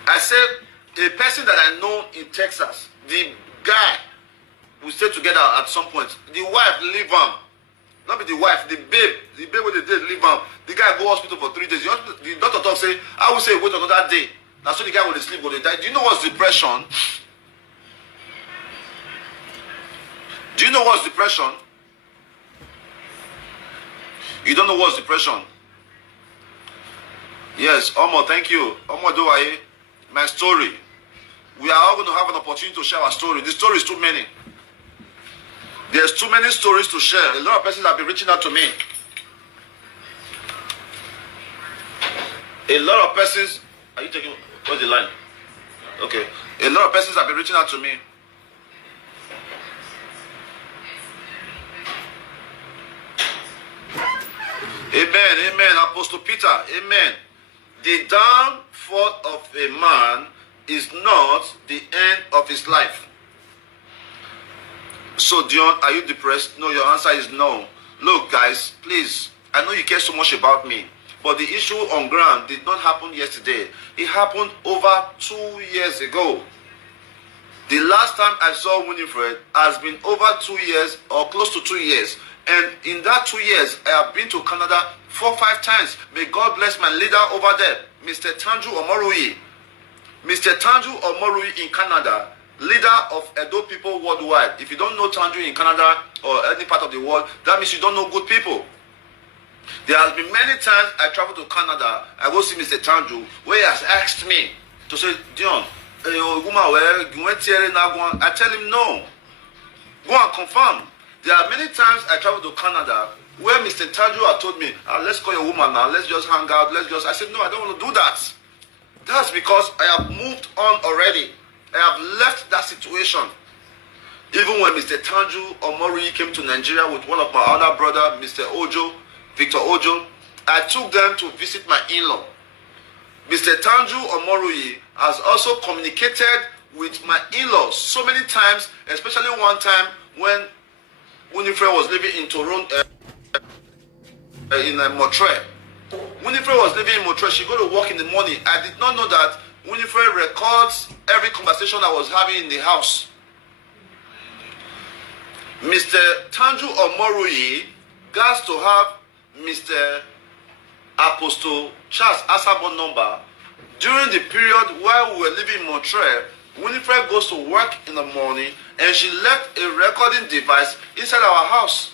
I said, a person that I know in Texas, the guy, we stay together at some point. The wife leave him. Not be the wife, the babe with the date leave him. The guy go hospital for 3 days. The doctor talk say, I will say wait another day. Now so the guy will sleep, will die. Do you know what's depression? Do you know what's depression? You don't know what's depression? Yes, Omo, thank you. Omo Doaye, my story. We are all going to have an opportunity to share our story. The story is too many. There's too many stories to share. A lot of persons have been reaching out to me. A lot of persons. Are you taking? What's the line? Okay. A lot of persons have been reaching out to me. Amen. Amen. Apostle Peter. Amen. The downfall of a man is not the end of his life. So Dion, are you depressed? No, your answer is no. Look guys, please, I know you care so much about me, but the issue on ground did not happen yesterday. It happened over 2 years ago. The last time I saw Winifred has been over 2 years or close to 2 years. And in that 2 years, I have been to Canada 4 or 5 times. May God bless my leader over there, Mr. Tanju Omorui. Mr. Tanju Omorui in Canada, leader of Edo people worldwide. If you don't know Tanju in Canada or any part of the world, that means you don't know good people. There has been many times I travel to Canada, I go see Mr. Tanju, where he has asked me to say, Dion, I tell him no. Go and confirm. There are many times I travel to Canada where Mr. Tanju had told me, let's call your woman now, let's just hang out, I said, no, I don't want to do that. That's because I have moved on already. I have left that situation. Even when Mr. Tanju Omori came to Nigeria with one of my other brother, Mr. Ojo, Victor Ojo, I took them to visit my in-law. Mr. Tanju Omori has also communicated with my in-laws so many times, especially one time when Winifred was living in Toronto, in Montreal. Winifred was living in Montreal. She go to work in the morning. I did not know that Winifred records every conversation I was having in the house. Mr. Tanju Omorui got to have Mr. Apostle Charles Asabon number during the period while we were living in Montreal. Winifred goes to work in the morning and she left a recording device inside our house.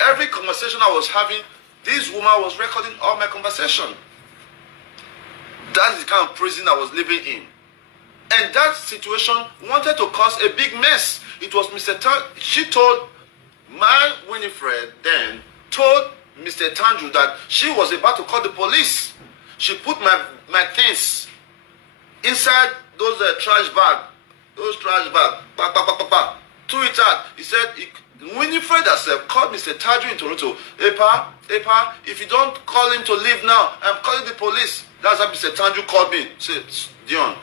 Every conversation I was having, this woman was recording all my conversation. That is the kind of prison I was living in. And that situation wanted to cause a big mess. It was she told my Winifred then, told Mr. Tanju that she was about to call the police. She put my things inside those trash bag. Those trash bag. Threw it out. He said, Winifred Winifred herself called Mr. Taju in Toronto. Epa, if you don't call him to leave now, I'm calling the police. That's how Mr. Taju called me. Said, Dion,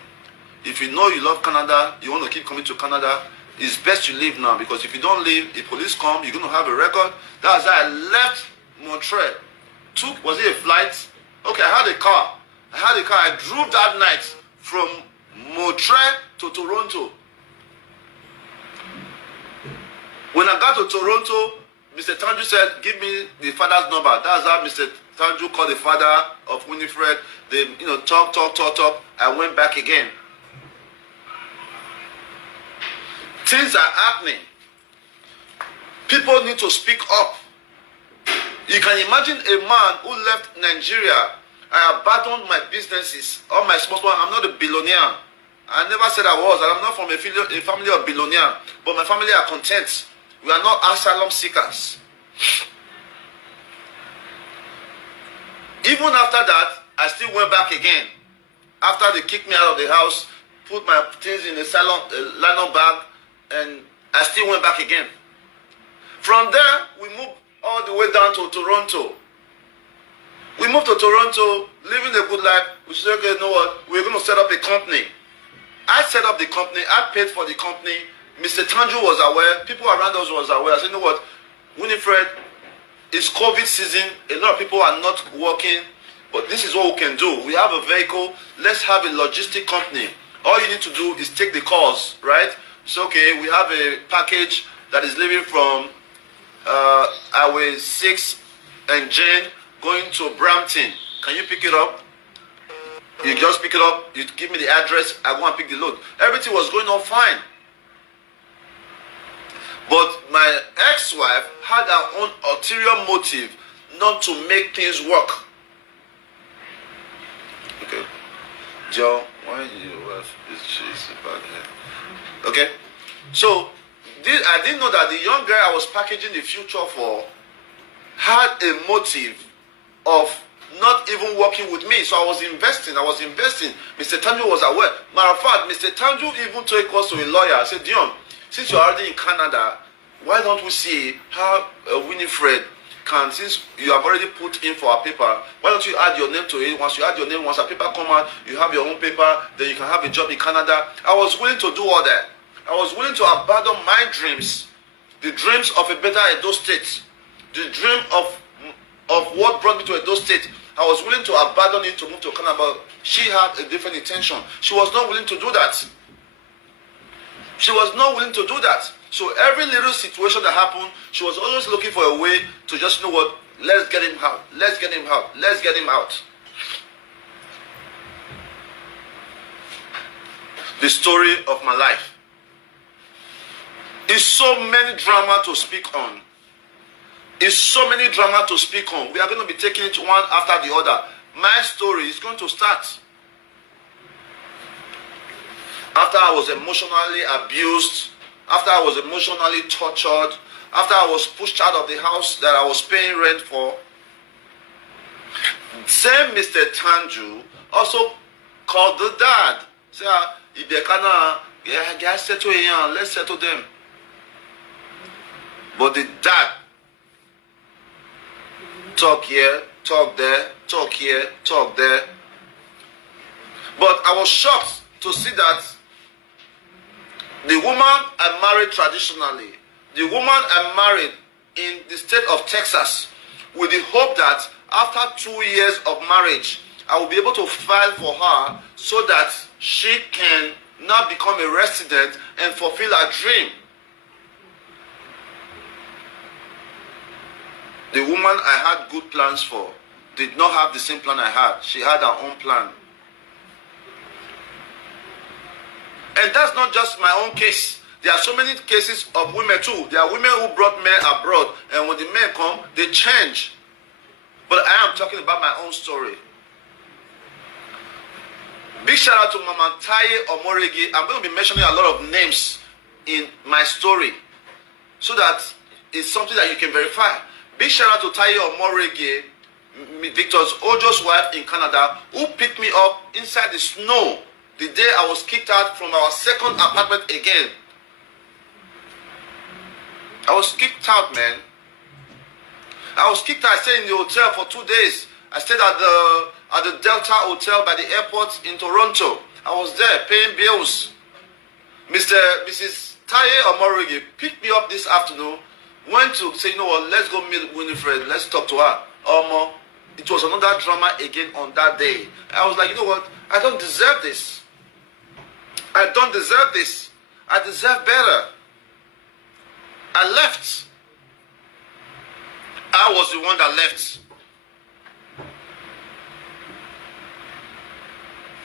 if you know you love Canada, you want to keep coming to Canada, it's best you leave now, because if you don't leave, if police come, you're going to have a record. That's how I left Montreal. Was it a flight? Okay, I had a car. I drove that night from Montreal to Toronto. When I got to Toronto, Mr. Taju said, give me the father's number. That's how Mr. Taju called the father of Winifred. They, talk. I went back again. Things are happening. People need to speak up. You can imagine a man who left Nigeria. I abandoned my businesses, all my small ones. I'm not a billionaire. I never said I was. I'm not from a family of billionaires. But my family are content. We are not asylum seekers. Even after that, I still went back again. After they kicked me out of the house, put my things in a nylon bag, and I still went back again. From there, we moved all the way down to Toronto. We moved to Toronto, living a good life. We said, okay, you know what? We're going to set up a company. I set up the company. I paid for the company. Mr. Taju was aware. People around us was aware. I said, you know what? Winifred, it's COVID season. A lot of people are not working. But this is what we can do. We have a vehicle. Let's have a logistic company. All you need to do is take the calls, right? So, okay, we have a package that is leaving from Highway 6 and Jane going to Brampton. Can you pick it up? You just pick it up. You give me the address. I go and pick the load. Everything was going on fine. But my ex-wife had her own ulterior motive not to make things work. Okay. Joe, why did you wife is cheese back here? Okay. So, I didn't know that the young girl I was packaging the future for had a motive of not even working with me. So I was investing. Mr. Taju was aware. Matter of fact, Mr. Taju even took us to a lawyer. I said, Dion, since you're already in Canada, why don't we see how Winifred can, since you have already put in for a paper, why don't you add your name to it? Once you add your name, once a paper come out, you have your own paper, then you can have a job in Canada. I was willing to do all that. I was willing to abandon my dreams, the dreams of a better Edo State, the dream of what brought me to Edo State. I was willing to abandon it to move to Canada, but she had a different intention. She was not willing to do that. She was not willing to do that. So every little situation that happened, she was always looking for a way to just, you know what, let's get him out, let's get him out, let's get him out. The story of my life. It's so many drama to speak on. It's so many drama to speak on. We are going to be taking it one after the other. My story is going to start. After I was emotionally abused, after I was emotionally tortured, after I was pushed out of the house that I was paying rent for, same Mr. Taju also called the dad. Say, if they cannot, guys settle here, let's settle them. But the dad talk here, talk there, talk here, talk there. But I was shocked to see that the woman I married traditionally, the woman I married in the state of Texas, with the hope that after 2 years of marriage, I will be able to file for her so that she can now become a resident and fulfill her dream. The woman I had good plans for did not have the same plan I had. She had her own plan. And that's not just my own case. There are so many cases of women too. There are women who brought men abroad, and when the men come, they change. But I am talking about my own story. Big shout out to Mama Taye Omoregi. I'm going to be mentioning a lot of names in my story so that it's something that you can verify. Big shout out to Taye Omoregi, Victor Ojo's wife in Canada, who picked me up inside the snow the day I was kicked out from our second apartment again. I was kicked out, man. I was kicked out. I stayed in the hotel for 2 days. I stayed at the Delta Hotel by the airport in Toronto. I was there paying bills. Mrs. Taye Omorigi picked me up this afternoon. Went to say, you know what, let's go meet Winifred. Let's talk to her. It was another drama again on that day. I was like, you know what, I don't deserve this. I don't deserve this. I deserve better. I left. I was the one that left.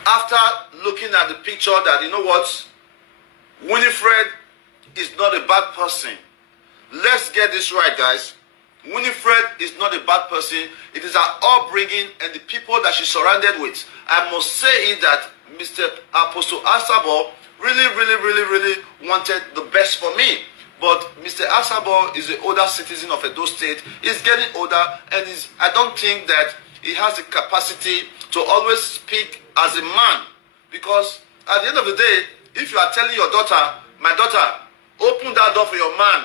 After looking at the picture that, you know what, Winifred is not a bad person. Let's get this right, guys. Winifred is not a bad person. It is her upbringing and the people that she's surrounded with. I must say that Mr. Apostle Asabo really wanted the best for me. But Mr. Asabo is an older citizen of Edo State. He's getting older, and I don't think that he has the capacity to always speak as a man. Because at the end of the day, if you are telling your daughter, my daughter, open that door for your man,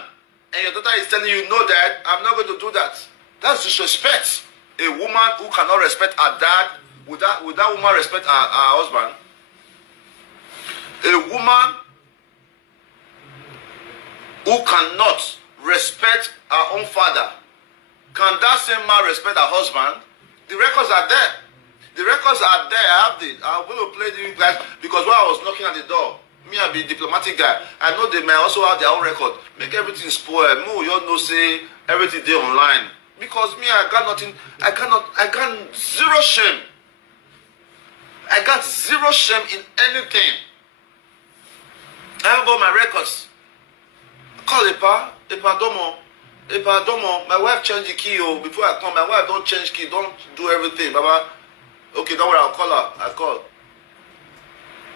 and your daughter is telling you, no, dad, I'm not going to do that. That's disrespect. A woman who cannot respect her dad, would that woman respect her husband? A woman who cannot respect her own father, can that same man respect her husband? The records are there. The records are there. I'm going to play you guys because while I was knocking at the door, me, I be a diplomatic guy. I know they may also have their own record. Make everything spoil. You all know, say everything there online. Because me, I got nothing. I got zero shame. I got zero shame in anything. I have all my records. Call Epa Domo. My wife changed the key. Before I come, my wife don't change key. Don't do everything, Baba. Okay, don't worry. I'll call her. I call.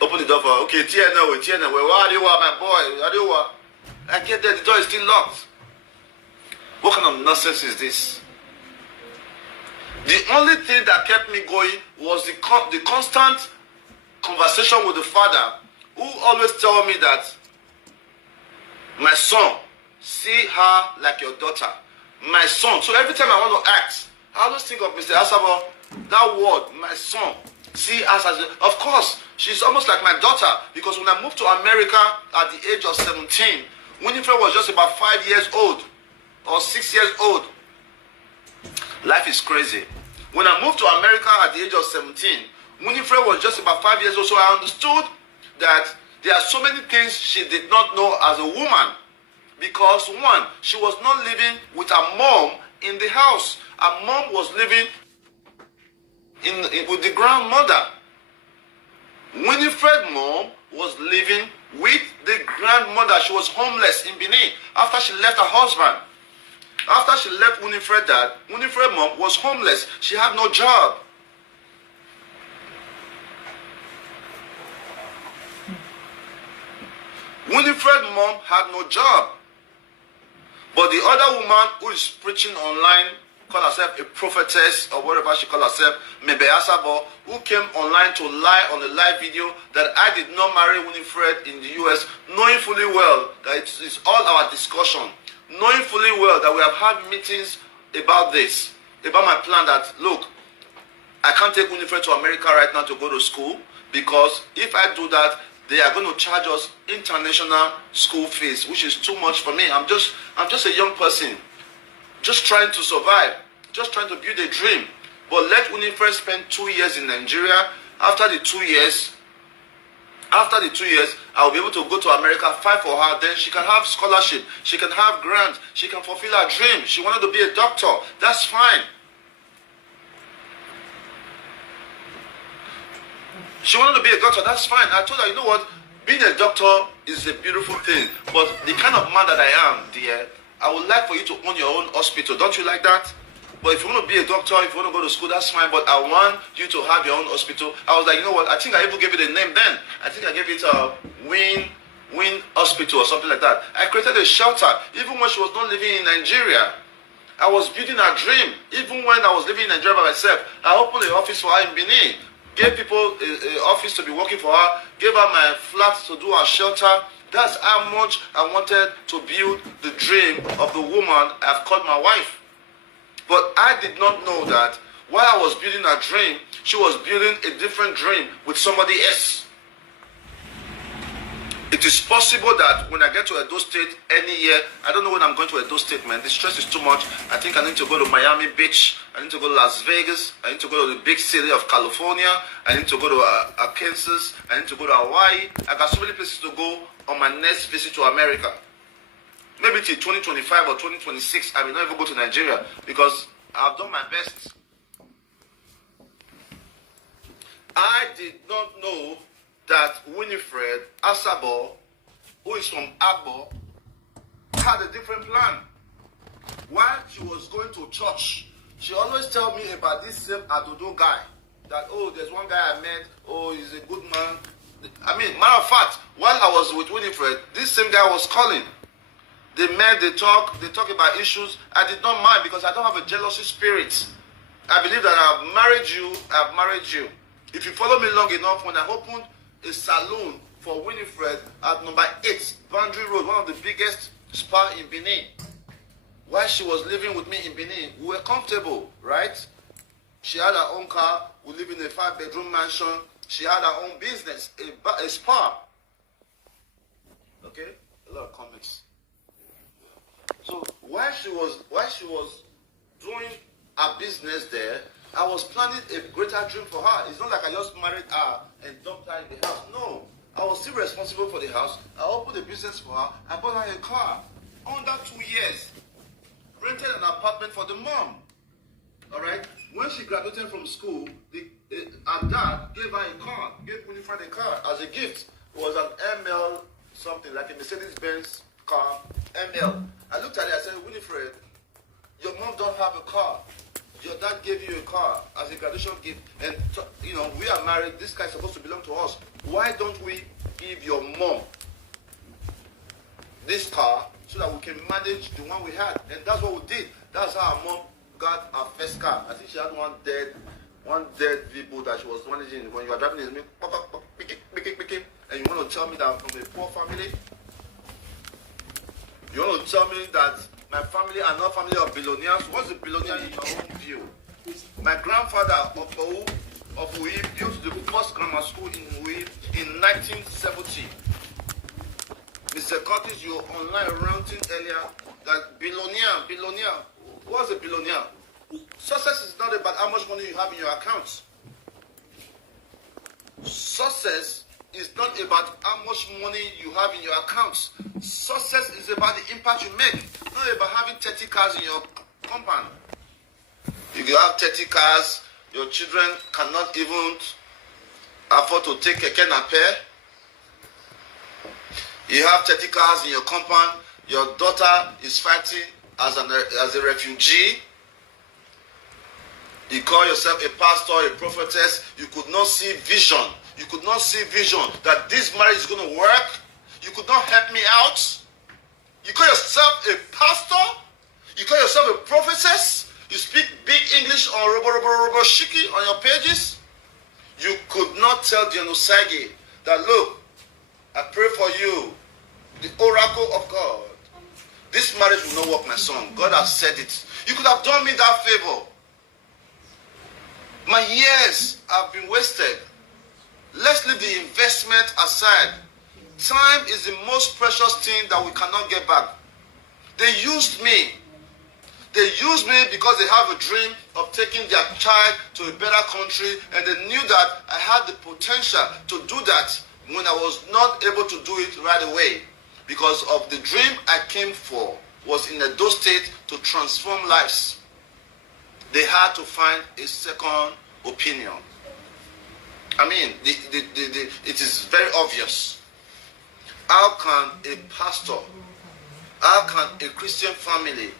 Open the door for her. Okay, TNL. Where are you, my boy? Where are you? I get there. The door is still locked. What kind of nonsense is this? The only thing that kept me going was the constant conversation with the father, who always tell me that, my son, see her like your daughter. My son. So every time I want to act, I always think of Mr. Asabo, that word, my son. See us as of course, she's almost like my daughter. Because when I moved to America at the age of 17, Winifred was just about 5 years old. Or 6 years old. Life is crazy. When I moved to America at the age of 17, Winifred was just about 5 years old. So I understood that there are so many things she did not know as a woman. Because one, she was not living with her mom in the house. Her mom was living with the grandmother. Winifred's mom was living with the grandmother. She was homeless in Benin after she left her husband. After she left Winifred's dad, Winifred's mom was homeless. She had no job. Winifred's mom had no job. But the other woman who is preaching online, call herself a prophetess or whatever she call herself, Mebe Asabo, who came online to lie on a live video that I did not marry Winifred in the US, knowing fully well that it's all our discussion, knowing fully well that we have had meetings about this, about my plan that, look, I can't take Winifred to America right now to go to school, because if I do that, they are going to charge us international school fees, which is too much for me. I'm just a young person, just trying to survive, just trying to build a dream. But let Winifred spend 2 years in Nigeria. After the 2 years, I'll be able to go to America, fight for her. Then she can have scholarship, she can have grants, she can fulfill her dream. She wanted to be a doctor. That's fine. She wanted to be a doctor, that's fine. I told her, you know what, being a doctor is a beautiful thing. But the kind of man that I am, dear, I would like for you to own your own hospital. Don't you like that? But if you want to be a doctor, if you want to go to school, that's fine. But I want you to have your own hospital. I was like, you know what, I think I even gave it a name then. I think I gave it Win Hospital or something like that. I created a shelter, even when she was not living in Nigeria. I was building her dream. Even when I was living in Nigeria by myself, I opened an office for her in Benin. Gave people an office to be working for her, gave her my flat to do her shelter, That's how much I wanted to build the dream of the woman I've called my wife. But I did not know that while I was building a dream, she was building a different dream with somebody else. It is possible that when I get to Edo State any year, I don't know when I'm going to Edo State, man. The stress is too much. I think I need to go to Miami Beach. I need to go to Las Vegas. I need to go to the big city of California. I need to go to Kansas. I need to go to Hawaii. I got so many places to go on my next visit to America. Maybe till 2025 or 2026, I may not even go to Nigeria because I've done my best. I did not know that Winifred Asabo, who is from Agbo, had a different plan. While she was going to church, she always tell me about this same Adodo guy. That, oh, there's one guy I met, oh, he's a good man. I mean, matter of fact, while I was with Winifred, this same guy was calling. They met, they talk about issues. I did not mind because I don't have a jealousy spirit. I believe that I've married you. If you follow me long enough, when I opened a salon for Winifred at number 8, Boundary Road, one of the biggest spa in Benin. While she was living with me in Benin, we were comfortable, right? She had her own car. We live in a 5-bedroom mansion. She had her own business, a spa. Okay? A lot of comments. So while she was doing her business there, I was planning a greater dream for her. It's not like I just married her and dumped her in the house. No. I was still responsible for the house. I opened a business for her. I bought her a car. Under 2 years. Rented an apartment for the mom. Alright? When she graduated from school, her dad gave her a car. Gave Winifred a car as a gift. It was an ML something, like a Mercedes-Benz car. ML. I looked at it, I said, Winifred, your mom don't have a car. Your dad gave you a car as a graduation gift, and we are married. This car is supposed to belong to us. Why don't we give your mom this car so that we can manage the one we had? And that's what we did. That's how our mom got our first car. I think she had one dead vehicle that she was managing. When you are driving it, and you want to tell me that I'm from a poor family? You want to tell me that my family are not family of billionaires? What's a billionaire in your own view? My grandfather of Ui built the first grammar school in Ui in 1970. Mr. Curtis, you were online ranting earlier that billionaire. What's a billionaire? Success is not about how much money you have in your accounts. Success is not about how much money you have in your accounts. Success is about the impact you make, not about having 30 cars in your compound. If you have 30 cars, your children cannot even afford to take keke nape. You have 30 cars in your compound, your daughter is fighting as a refugee. You call yourself a pastor, a prophetess. You could not see vision. You could not see vision that this marriage is going to work. You could not help me out. You call yourself a pastor. You call yourself a prophetess. You speak big English on robo shiki on your pages. You could not tell Dion Osagie that, look, I pray for you, the oracle of God. This marriage will not work, my son. God has said it. You could have done me that favor. My years have been wasted. Let's leave the investment aside. Time is the most precious thing that we cannot get back. They used me. They used me because they have a dream of taking their child to a better country, and they knew that I had the potential to do that when I was not able to do it right away. Because of the dream I came for was in Edo State to transform lives. They had to find a second opinion. I mean, it is very obvious. How can a pastor, how can a Christian family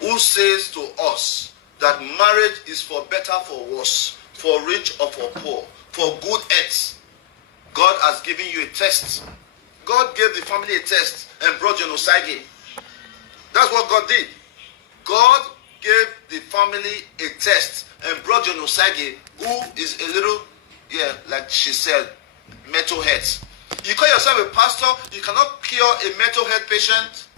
who says to us that marriage is for better, for worse, for rich or for poor, for good health, God has given you a test. God gave the family a test and brought Dion Osagie. That's what God did. God gave the family a test and brought Dion Osagie, who is a little, like she said, metalhead. You call yourself a pastor, you cannot cure a mental health patient.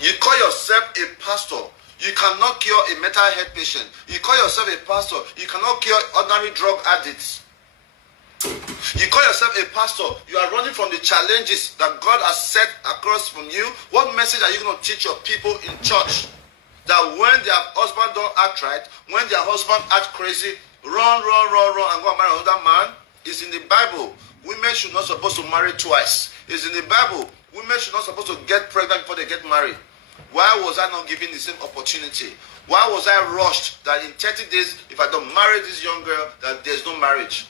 You call yourself a pastor, you cannot cure a mental health patient. You call yourself a pastor, you cannot cure ordinary drug addicts. You call yourself a pastor, you are running from the challenges that God has set across from you. What message are you going to teach your people in church? That when their husband don't act right, when their husband act crazy, run, and go and marry another man? It's in the Bible. Women should not supposed to marry twice. It's in the Bible. Women should not supposed to get pregnant before they get married. Why was I not given the same opportunity? Why was I rushed that in 30 days, if I don't marry this young girl, that there's no marriage?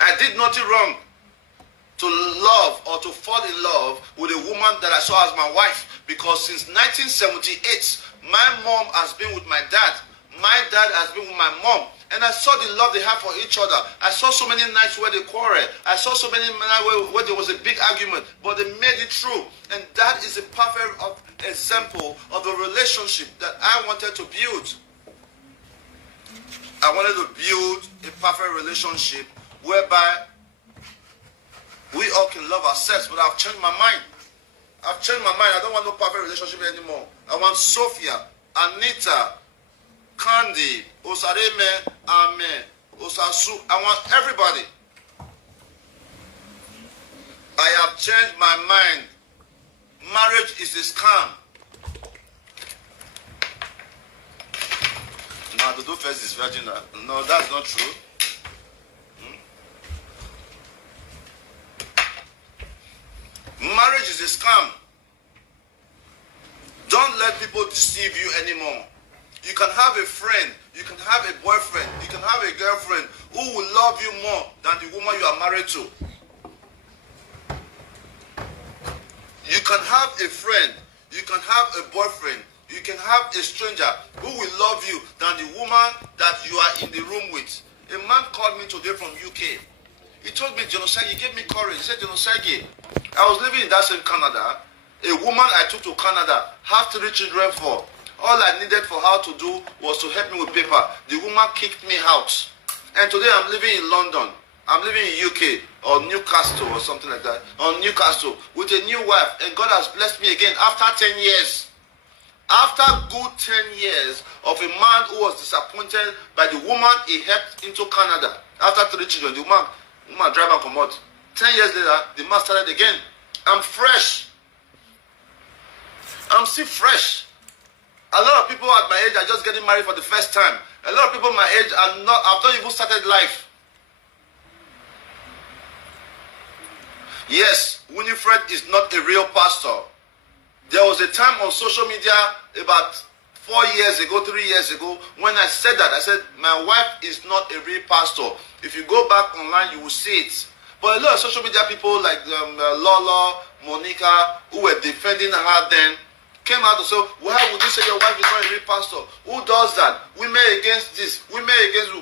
I did nothing wrong to love or to fall in love with a woman that I saw as my wife, because since 1978, my mom has been with my dad. My dad has been with my mom. And I saw the love they have for each other. I saw so many nights where they quarreled. I saw so many nights where there was a big argument, but they made it through. And that is a perfect example of the relationship that I wanted to build. I wanted to build a perfect relationship whereby we all can love ourselves, but I've changed my mind. I've changed my mind. I don't want no perfect relationship anymore. I want Sophia, Anita, Candy, Osareme, Ame, Osasu. I want everybody. I have changed my mind. Marriage is a scam. No, the do first is virgin. No, that's not true. Marriage is a scam. Don't let people deceive you anymore. You can have a friend, you can have a boyfriend, you can have a girlfriend who will love you more than the woman you are married to. You can have a friend, you can have a boyfriend, you can have a stranger who will love you than the woman that you are in the room with. A man called me today from UK. He told me, Osagie, he gave me courage. He said, Osagie, I was living in that same Canada. A woman I took to Canada, have 3 children for. All I needed for her to do was to help me with paper. The woman kicked me out. And today I'm living in London. I'm living in UK or Newcastle or something like that. Or Newcastle with a new wife. And God has blessed me again after 10 years. After good 10 years of a man who was disappointed by the woman he helped into Canada. After 3 children, the woman drive and come out. 10 years later, the man started again. I'm fresh. I'm still fresh. A lot of people at my age are just getting married for the first time. A lot of people my age have not even started life. Yes, Winifred is not a real pastor. There was a time on social media about 4 years ago, 3 years ago, when I said that. I said, my wife is not a real pastor. If you go back online, you will see it. But a lot of social media people like Lola, Monica, who were defending her then, came out and said, why would you say your wife is not a real pastor? Who does that? Women against this, women against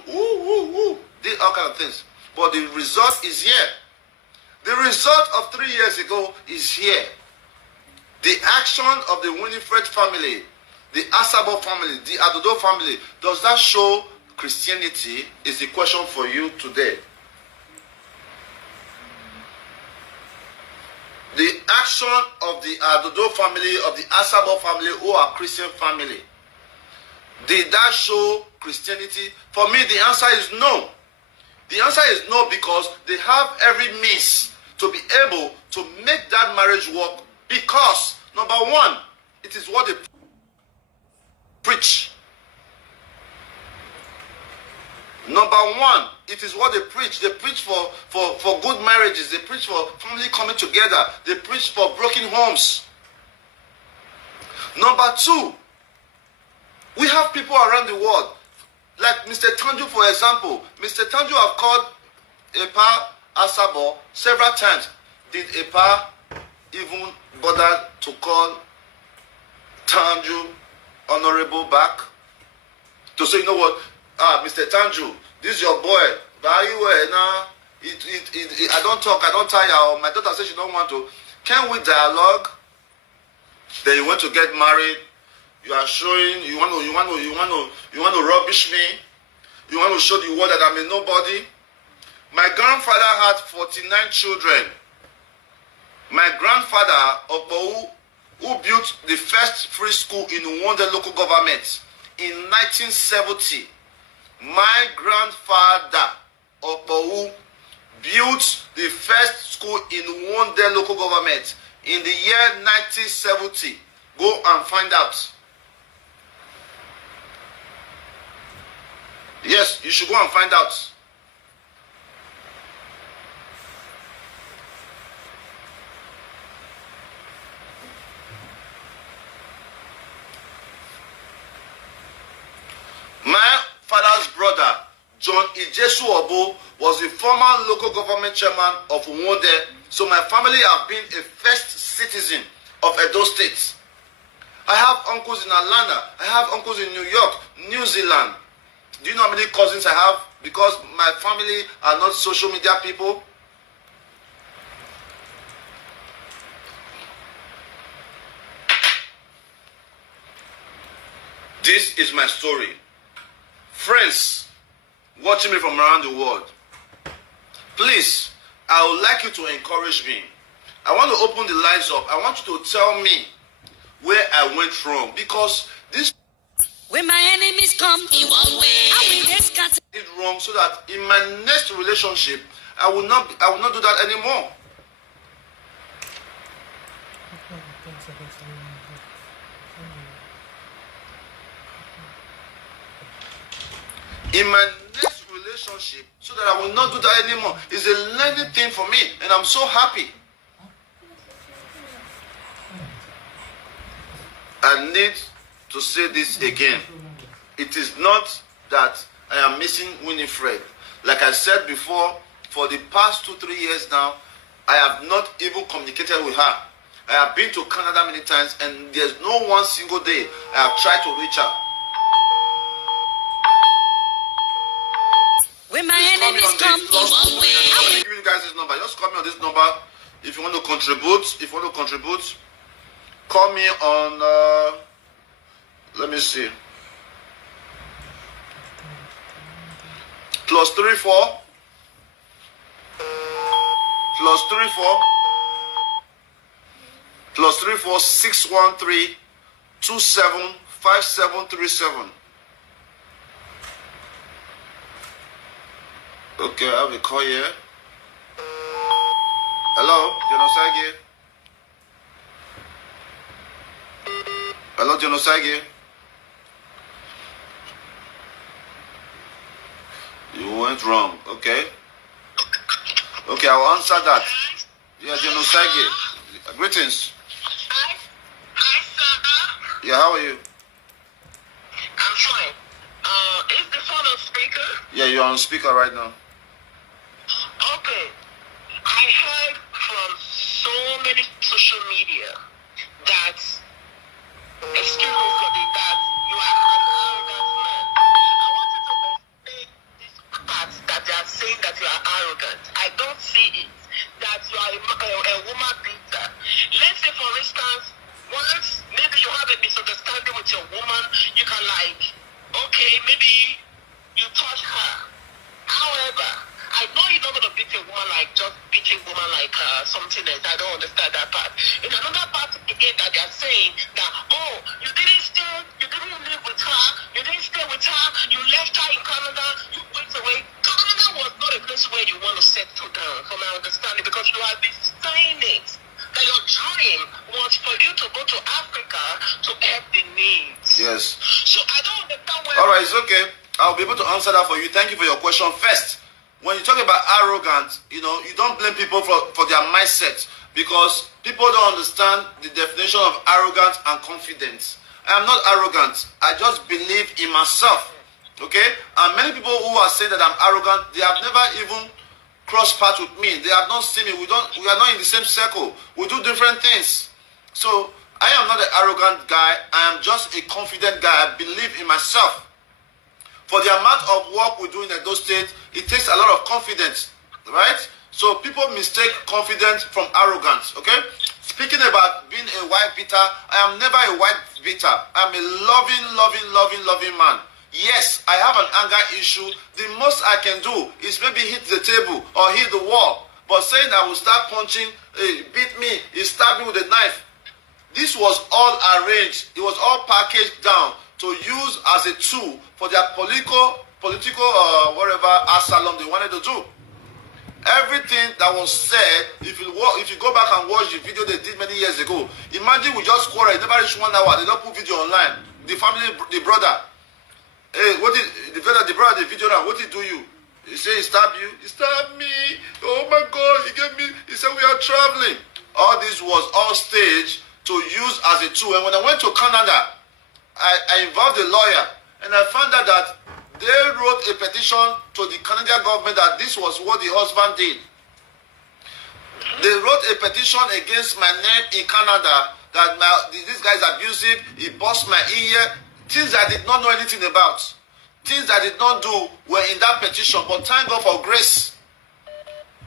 did all kind of things. But the result is here. The result of 3 years ago is here. The action of the Winifred family, the Asabo family, the Adodo family, does that show Christianity? Is the question for you today. The action of the Adodo family, of the Asabo family, who are Christian family, did that show Christianity? For me, the answer is no. The answer is no, because they have every means to be able to make that marriage work, because, number one, it is what they preach. Number one, it is what they preach. They preach for good marriages. They preach for family coming together. They preach for broken homes. Number two, we have people around the world, like Mr. Tanju, for example. Mr. Tanju have called Epa Asabo several times. Did Epa even bother to call Tanju Honorable back? To say, you know what, Mr. Tanju, this is your boy. But you now, I don't talk, I don't tire. Or my daughter says she don't want to. Can we dialogue? Then you want to get married. You are showing, you want to rubbish me. You want to show the world that I'm a nobody. My grandfather had 49 children. My grandfather, Opowu, who built the first free school in Wonder local government in 1970. My grandfather, Opowu, built the first school in Wonder local government in the year 1970. Go and find out. Yes, you should go and find out. My father's brother, John Ijesu Obo, was the former local government chairman of Wonde. So my family have been a first citizen of Edo State. I have uncles in Atlanta. I have uncles in New York, New Zealand. Do you know how many cousins I have? Because my family are not social media people. This is my story. Friends watching me from around the world, please, I would like you to encourage me. I want to open the lines up. I want you to tell me where I went wrong, because this when my enemies come in one way, I will discuss it wrong, so that in my next relationship I will not do that anymore. In my next relationship, so that I will not do that anymore. It's a learning thing for me, and I'm so happy. I need to say this again. It is not that I am missing Winifred. Like I said before, for the past 2-3 years now, I have not even communicated with her. I have been to Canada many times, and there's no one single day I have tried to reach her. when my enemies come in one way. I will give you guys this number. Just call me on this number if you want to contribute. If you want to contribute, call me on. Let me see. +34 +34 613 275737. Okay, I have a call here. Hello, Osagie. Hello, Osagie. You went wrong. Okay. Okay, I'll answer that. Yeah, Osagie. Greetings. Hi, sir. Yeah, how are you? I'm fine. Is the phone on speaker? Yeah, you're on speaker right now. Okay. I heard from so many social media that, excuse me for the that, you are an arrogant man. I want you to explain this part that they are saying that you are arrogant. I don't see it. That you are a woman beater. Let's say, for instance, once maybe you have a misunderstanding with your woman, you can okay, maybe you touch her. However, I know you're not going to beat a woman just beating a woman something else. I don't understand that part. In another part again that they are saying that, you didn't live with her, you didn't stay with her, you left her in Canada, you went away. Canada was not a place where you want to settle down, from my understanding, because you have been saying it. That your dream was for you to go to Africa to help the needs. Yes. So I don't understand where... All right, it's okay. I'll be able to answer that for you. Thank you for your question. First, when you talk about arrogant, you don't blame people for their mindset, because people don't understand the definition of arrogant and confidence. I am not arrogant. I just believe in myself. Okay? And many people who are saying that I'm arrogant, they have never even crossed paths with me. They have not seen me. We are not in the same circle. We do different things. So I am not an arrogant guy. I am just a confident guy. I believe in myself. For the amount of work we do in Edo State, it takes a lot of confidence, right? So people mistake confidence from arrogance, okay? Speaking about being a wife beater, I am never a wife beater. I'm a loving man. Yes, I have an anger issue. The most I can do is maybe hit the table or hit the wall. But saying I will start punching, beat me, he stabbed me with a knife. This was all arranged. It was all packaged down to use as a tool for their political whatever asylum they wanted to do. Everything that was said, if you go back and watch the video they did many years ago, imagine we just quarrel, it never reached 1 hour, they don't put video online. The family, the brother, hey, the brother, the video now, what did he do you? He said he stabbed you? He stabbed me. Oh my God, he gave me, he said we are traveling. All this was all staged to use as a tool. And when I went to Canada, I involved a lawyer, and I found out that they wrote a petition to the Canadian government that this was what the husband did. They wrote a petition against my name in Canada that this guy is abusive, he bust my ear, things I did not know anything about. Things I did not do were in that petition, but thank God for grace.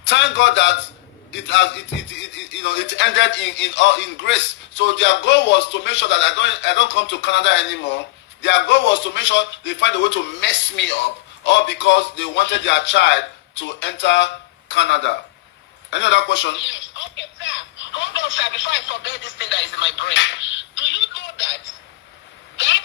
Thank God that it ended in grace. So their goal was to make sure that I don't come to Canada anymore. Their goal was to make sure they find a way to mess me up, all because they wanted their child to enter Canada. Any other question? Yes. Okay, sir. Hold on, sir, before I forget this thing that is in my brain. Do you know that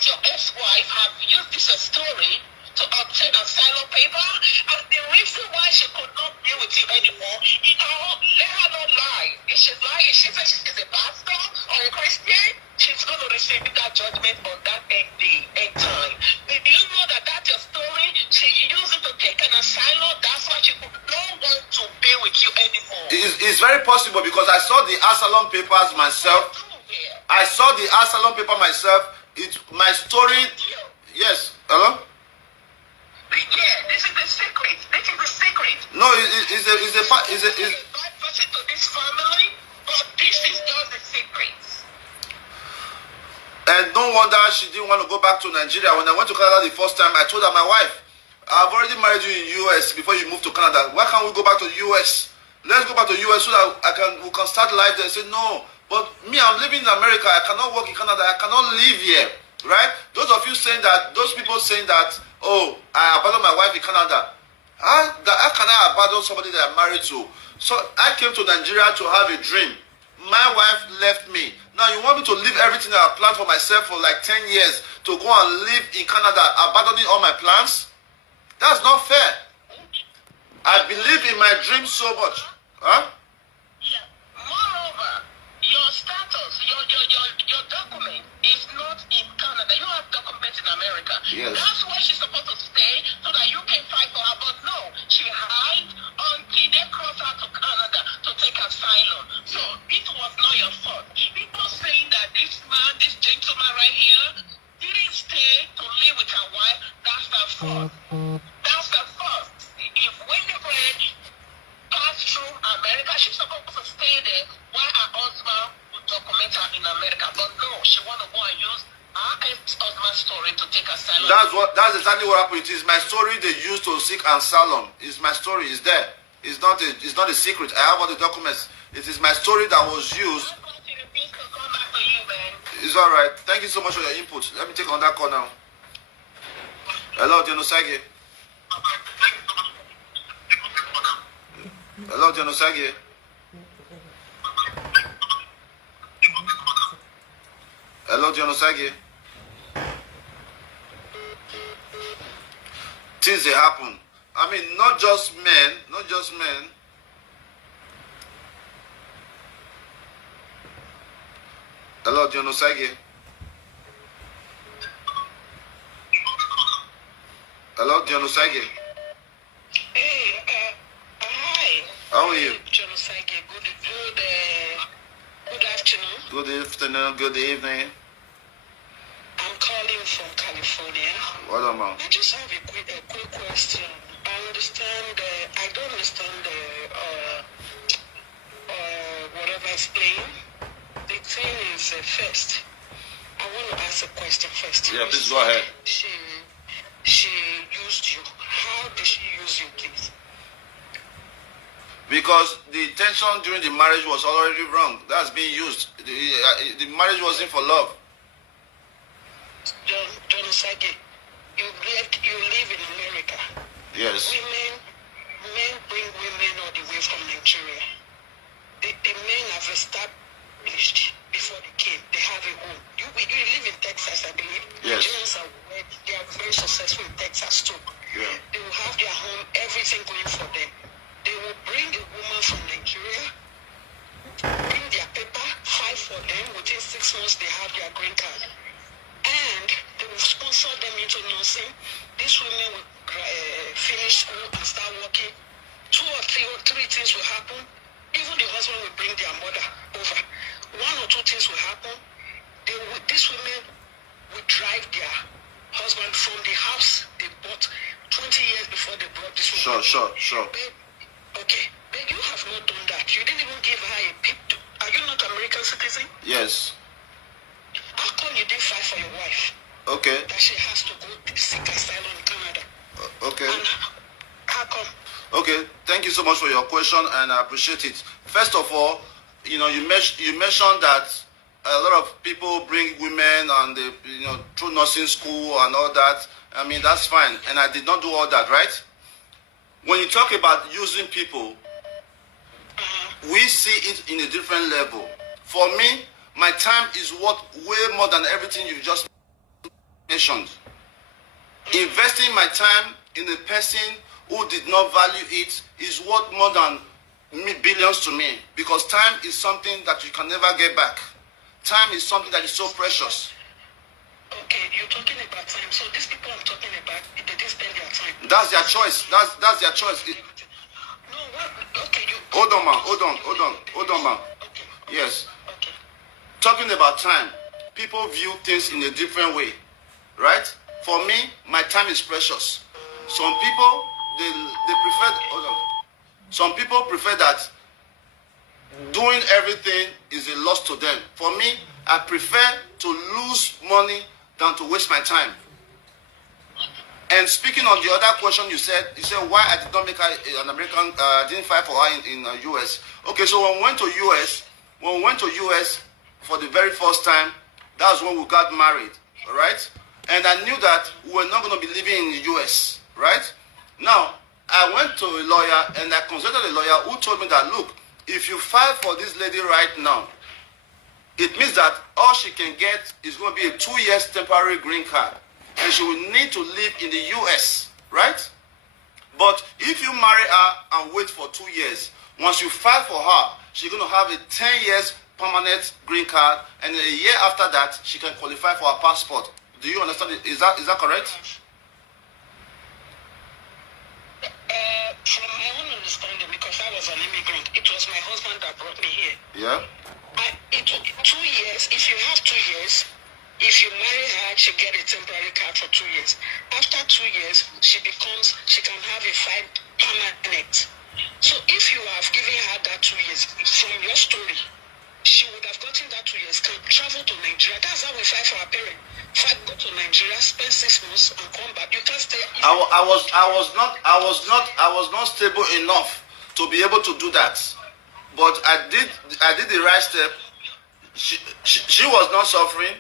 your ex-wife have used this as story to obtain asylum paper? And the reason why she could not be with you anymore, let her not lie. If she's lying, she says she's a pastor or a Christian, she's going to receive that judgment on that end time. But do you know that that's your story? She used it to take an asylum. That's why she could not want to be with you anymore. It's very possible because I saw the asylum papers myself. I saw the asylum paper myself. It's my story. Yes. Hello? Yeah, this is the secret. This is the secret. No, it's a bad person to this family, but this is just the secret. And no wonder she didn't want to go back to Nigeria. When I went to Canada the first time, I told her, my wife, I've already married you in US before you moved to Canada. Why can't we go back to the US? Let's go back to the US so that we can start life there. I said, no, but me, I'm living in America. I cannot work in Canada. I cannot live here. Right? Those of you saying that, those people saying that, oh, I abandoned my wife in Canada. How can I abandon somebody that I'm married to? So I came to Nigeria to have a dream. My wife left me. Now you want me to leave everything that I planned for myself for like 10 years to go and live in Canada, abandoning all my plans? That's not fair. I believe in my dream so much. Huh? Yeah. Moreover, your status, your document is not in Canada. You have documents in America. Yes. That's where she's supposed to stay so that you can fight for her. But no, she hides until they cross her to Canada to take asylum. So it was not your fault. People saying that this man, this gentleman right here, didn't stay to live with her wife. That's her fault. That's her fault. If Winifred passed through America, she's supposed to stay there while her husband would document her in America. But no, she want to go and use her ex-husband's story to take asylum. That's exactly what happened. It is my story they used to seek asylum. It's my story. It's there. It's not a secret. I have all the documents. It is my story that was used. It's all right. Thank you so much for your input. Let me take on that call now. Hello, Dion Osagie. Hello, Dion Osagie. Hello, Dion Osagie. Things they happen. I mean, not just men. Hello, Dion Osagie. Hello, Dion Osagie. Hey, hi. How are you? John Osagie. Good afternoon. Good afternoon, good evening. I'm calling from California. What about? I just have a quick question. I don't understand whatever is playing. The thing is, first, I want to ask a question first. Yeah, please go ahead. She used you. How did she use you, please? Because the intention during the marriage was already wrong. That's being used. The marriage wasn't for love. John Osagie, you live in America. Yes. Men bring women all the way from Nigeria. The men have established before they came. They have a home. You live in Texas, I believe. Yes. Nigerians they are very successful in Texas too. Yeah. They will have their home, everything going for them. They will bring a woman from Nigeria, bring their paper, fight for them. Within 6 months, they have their green card. And they will sponsor them into nursing. These women will finish school and start working. 2 or 3 things will happen. Even the husband will bring their mother over. 1 or 2 things will happen. These women will drive their husband from the house they bought 20 years before they brought this woman. Sure. Okay, but you have not done that. You didn't even give her a peep. Are you not American citizen? Yes. How come you didn't fight for your wife? Okay. That she has to go seek asylum in Canada. Okay. And how come? Okay. Thank you so much for your question, and I appreciate it. First of all, you mentioned that a lot of people bring women and they, through nursing school and all that. I mean, that's fine, and I did not do all that, right? When you talk about using people, we see it in a different level. For me, my time is worth way more than everything you just mentioned. Investing my time in a person who did not value it is worth more than billions to me, because time is something that you can never get back. Time is something that is so precious. Okay, you're talking about time. So these people I'm talking about, they didn't spend their time. That's their choice. That's their choice. No, what? Okay, you. Hold on, man. Okay. Yes. Okay. Talking about time, people view things in a different way, right? For me, my time is precious. Some people they prefer. Hold on. Some people prefer that doing everything is a loss to them. For me, I prefer to lose money than to waste my time. And speaking on the other question you said why I did not make her an American, didn't fight for her in US. Okay, so when we went to US for the very first time, that was when we got married, all right? And I knew that we were not going to be living in the US, right? Now, I went to a lawyer and I consulted a lawyer who told me that, look, if you file for this lady right now, it means that all she can get is going to be a 2 years temporary green card. And she will need to live in the US, right? But if you marry her and wait for 2 years, once you file for her, she's going to have a 10 years permanent green card, and a year after that, she can qualify for her passport. Do you understand it? Is that correct? From my own understanding, because I was an immigrant, it was my husband that brought me here. Yeah. 2 years, if you have 2 years, if you marry her, she get a temporary card for 2 years. After 2 years, she can have a 5 permanent. So if you have given her that 2 years, from your story, she would have gotten that 2 years, can travel to Nigeria. That's how we fight for our parents. Fight, go to Nigeria, spend 6 months and come back. You can't stay. I was not stable enough to be able to do that. But I did the right step. She was not suffering.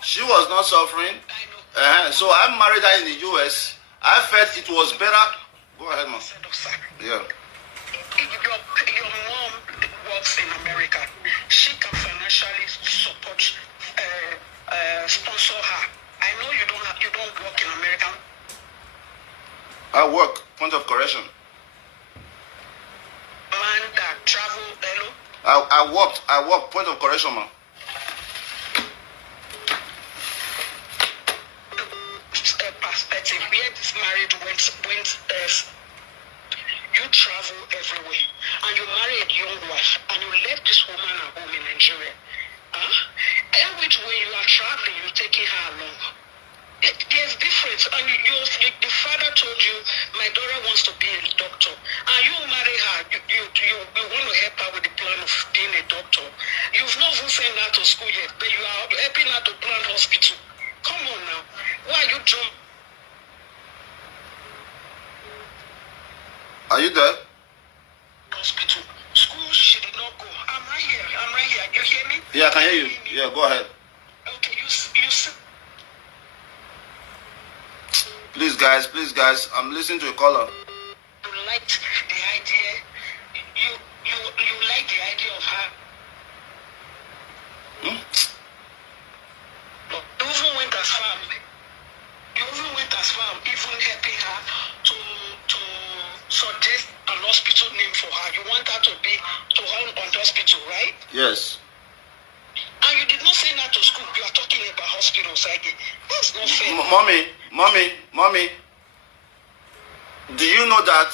She was not suffering. So I married her in the US. I felt it was better. Go ahead, man. Yeah. Your mom works in America. She can financially support, sponsor her. I know you don't work in America. I work. Point of correction. Man that travel, hello? I worked. Point of correction, man. Perspective where this marriage went you travel everywhere and you marry a young wife and you left this woman at home in Nigeria. And which way you are traveling, you're taking her along. There's difference. And the father told you, my daughter wants to be a doctor, and you marry her. You want to help her with the plan of being a doctor. You've not even sent her to school yet, but you are helping her to plan hospital. Come on now. Why are you jumping? Are you there? Hospital. You hear me? Yeah, I can hear you. Yeah, go ahead. Okay, you said Please, guys, I'm listening to a caller. you liked the idea. You like the idea of her. Hmm? You even went as far. You even went as far, even helping her to suggest an hospital name for her. You want her to run on the hospital, right? Yes. And you did not send her to school. You are talking about hospitals again. That's not fair. Mommy. Do you know that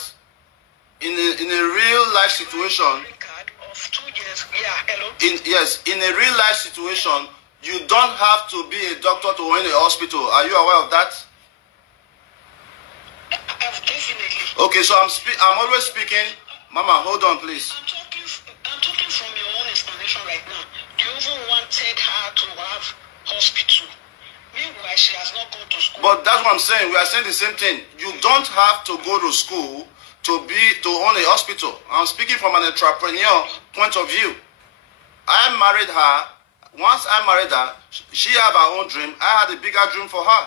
in a real life situation, Green card of 2 years. Yeah, hello. in a real life situation, you don't have to be a doctor to run a hospital. Are you aware of that? Definitely. Okay, so I'm always speaking. Mama, hold on, please. I'm talking from your own explanation right now. You even wanted her to have hospital. Meanwhile, she has not gone to school. But that's what I'm saying. We are saying the same thing. You don't have to go to school to own a hospital. I'm speaking from an entrepreneur point of view. I married her. Once I married her, she had her own dream. I had a bigger dream for her.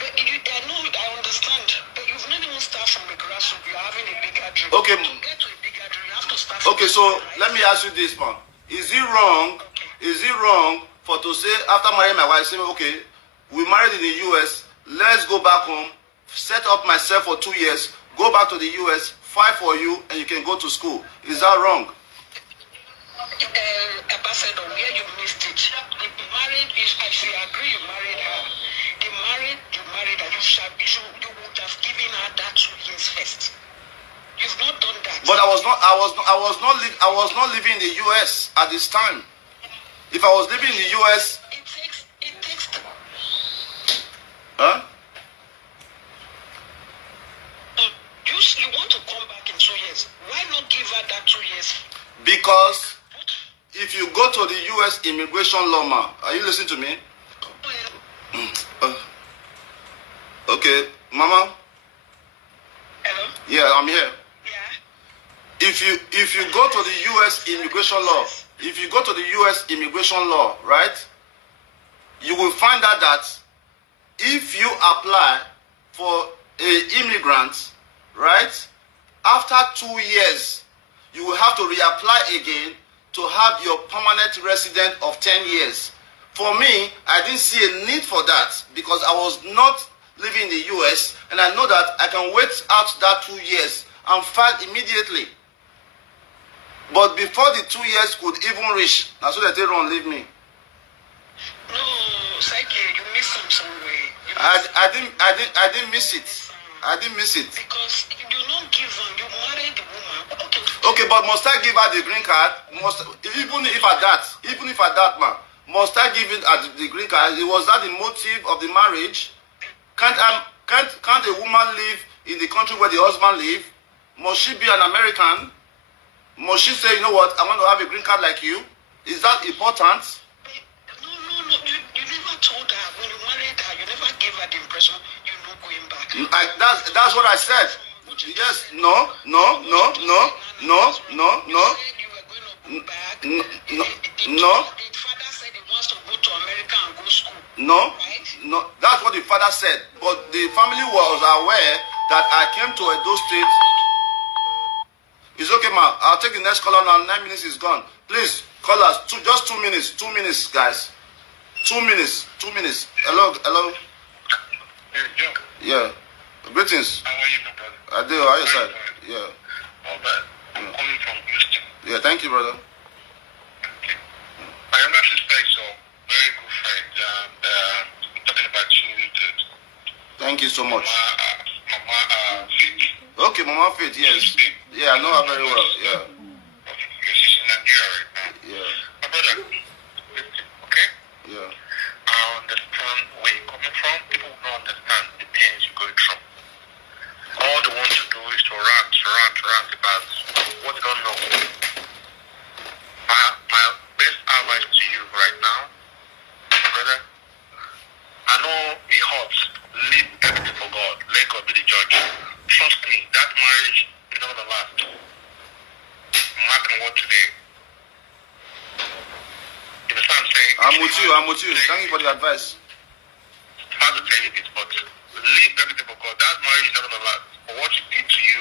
But I understand. But you've not even started from the grassroots. You're having a bigger dream. Okay. To get to a bigger dream, you have to start from Okay, so let me ask you this, man. Is it wrong? Okay. Is it wrong for to say after marrying my wife, say, okay, we married in the US, let's go back home, set up myself for 2 years, go back to the US, fight for you, and you can go to school. Is that wrong? Ambassador, where you missed it. The married is, I should agree you married her. You married her. You would have given her that 2 years first. You've not done that. But I was not living in the US at this time. If I was living in the US, It takes huh? you want to come back in 2 years. Why not give her that 2 years? Because if you go to the US immigration law, ma, are you listening to me? Okay, Mama. Hello? Yeah, I'm here. Yeah. If you go to the US immigration law, right, you will find out that if you apply for an immigrant, right, after 2 years, you will have to reapply again to have your permanent resident of 10 years. For me, I didn't see a need for that because I was not living in the US, and I know that I can wait out that 2 years and file immediately. But before the 2 years could even reach, that's what they don't leave me. No, Psyche, you missed some somewhere. I didn't miss it. I didn't miss it. Because you don't give her, you married the woman. Okay, but must I give her the green card? Even if at that, man, must I give it the green card? Was that the motive of the marriage? Can't a woman live in the country where the husband live? Must she be an American? Must she say, you know what, I want to have a green card like you? Is that important? No. You never told her when you married her. You never gave her the impression you're not going back. That's what I said. Yes. No. No. You said you were going to go back. No. The father said he wants to go to America and go school. No. Right? No. That's what the father said. But the family was aware that I came to Edo State. It's okay, ma. I'll take the next caller now. 9 minutes is gone. Please, call us. Just 2 minutes. 2 minutes, guys. 2 minutes. 2 minutes. Hello. Hey, Joe. Yeah. Greetings. How are you, my brother? I do. How are you, sir? Yeah. All right. I'm calling from Houston. Yeah. Thank you, brother. Okay. My younger sister is a very good friend, and I'm talking about you. Thank you so much. Mama Faith. Okay, Mama Faith. Yes. Yeah, I know her very well. Yeah. Okay. She's in Nigeria right now. Yeah. My brother, listen, okay? Yeah. I understand where you're coming from. People don't understand the pains you're going through. All they want to do is to rant about what they don't know. My best advice to you right now, brother, I know it hurts. Leave everything for God. Let God be the judge. Trust me, that marriage is not going to last. Mark on what today. I'm saying? I'm with you. I'm with you. Thank you for the advice. How to tell you this, but leave everything for God. That marriage is not gonna last. For what you did to you,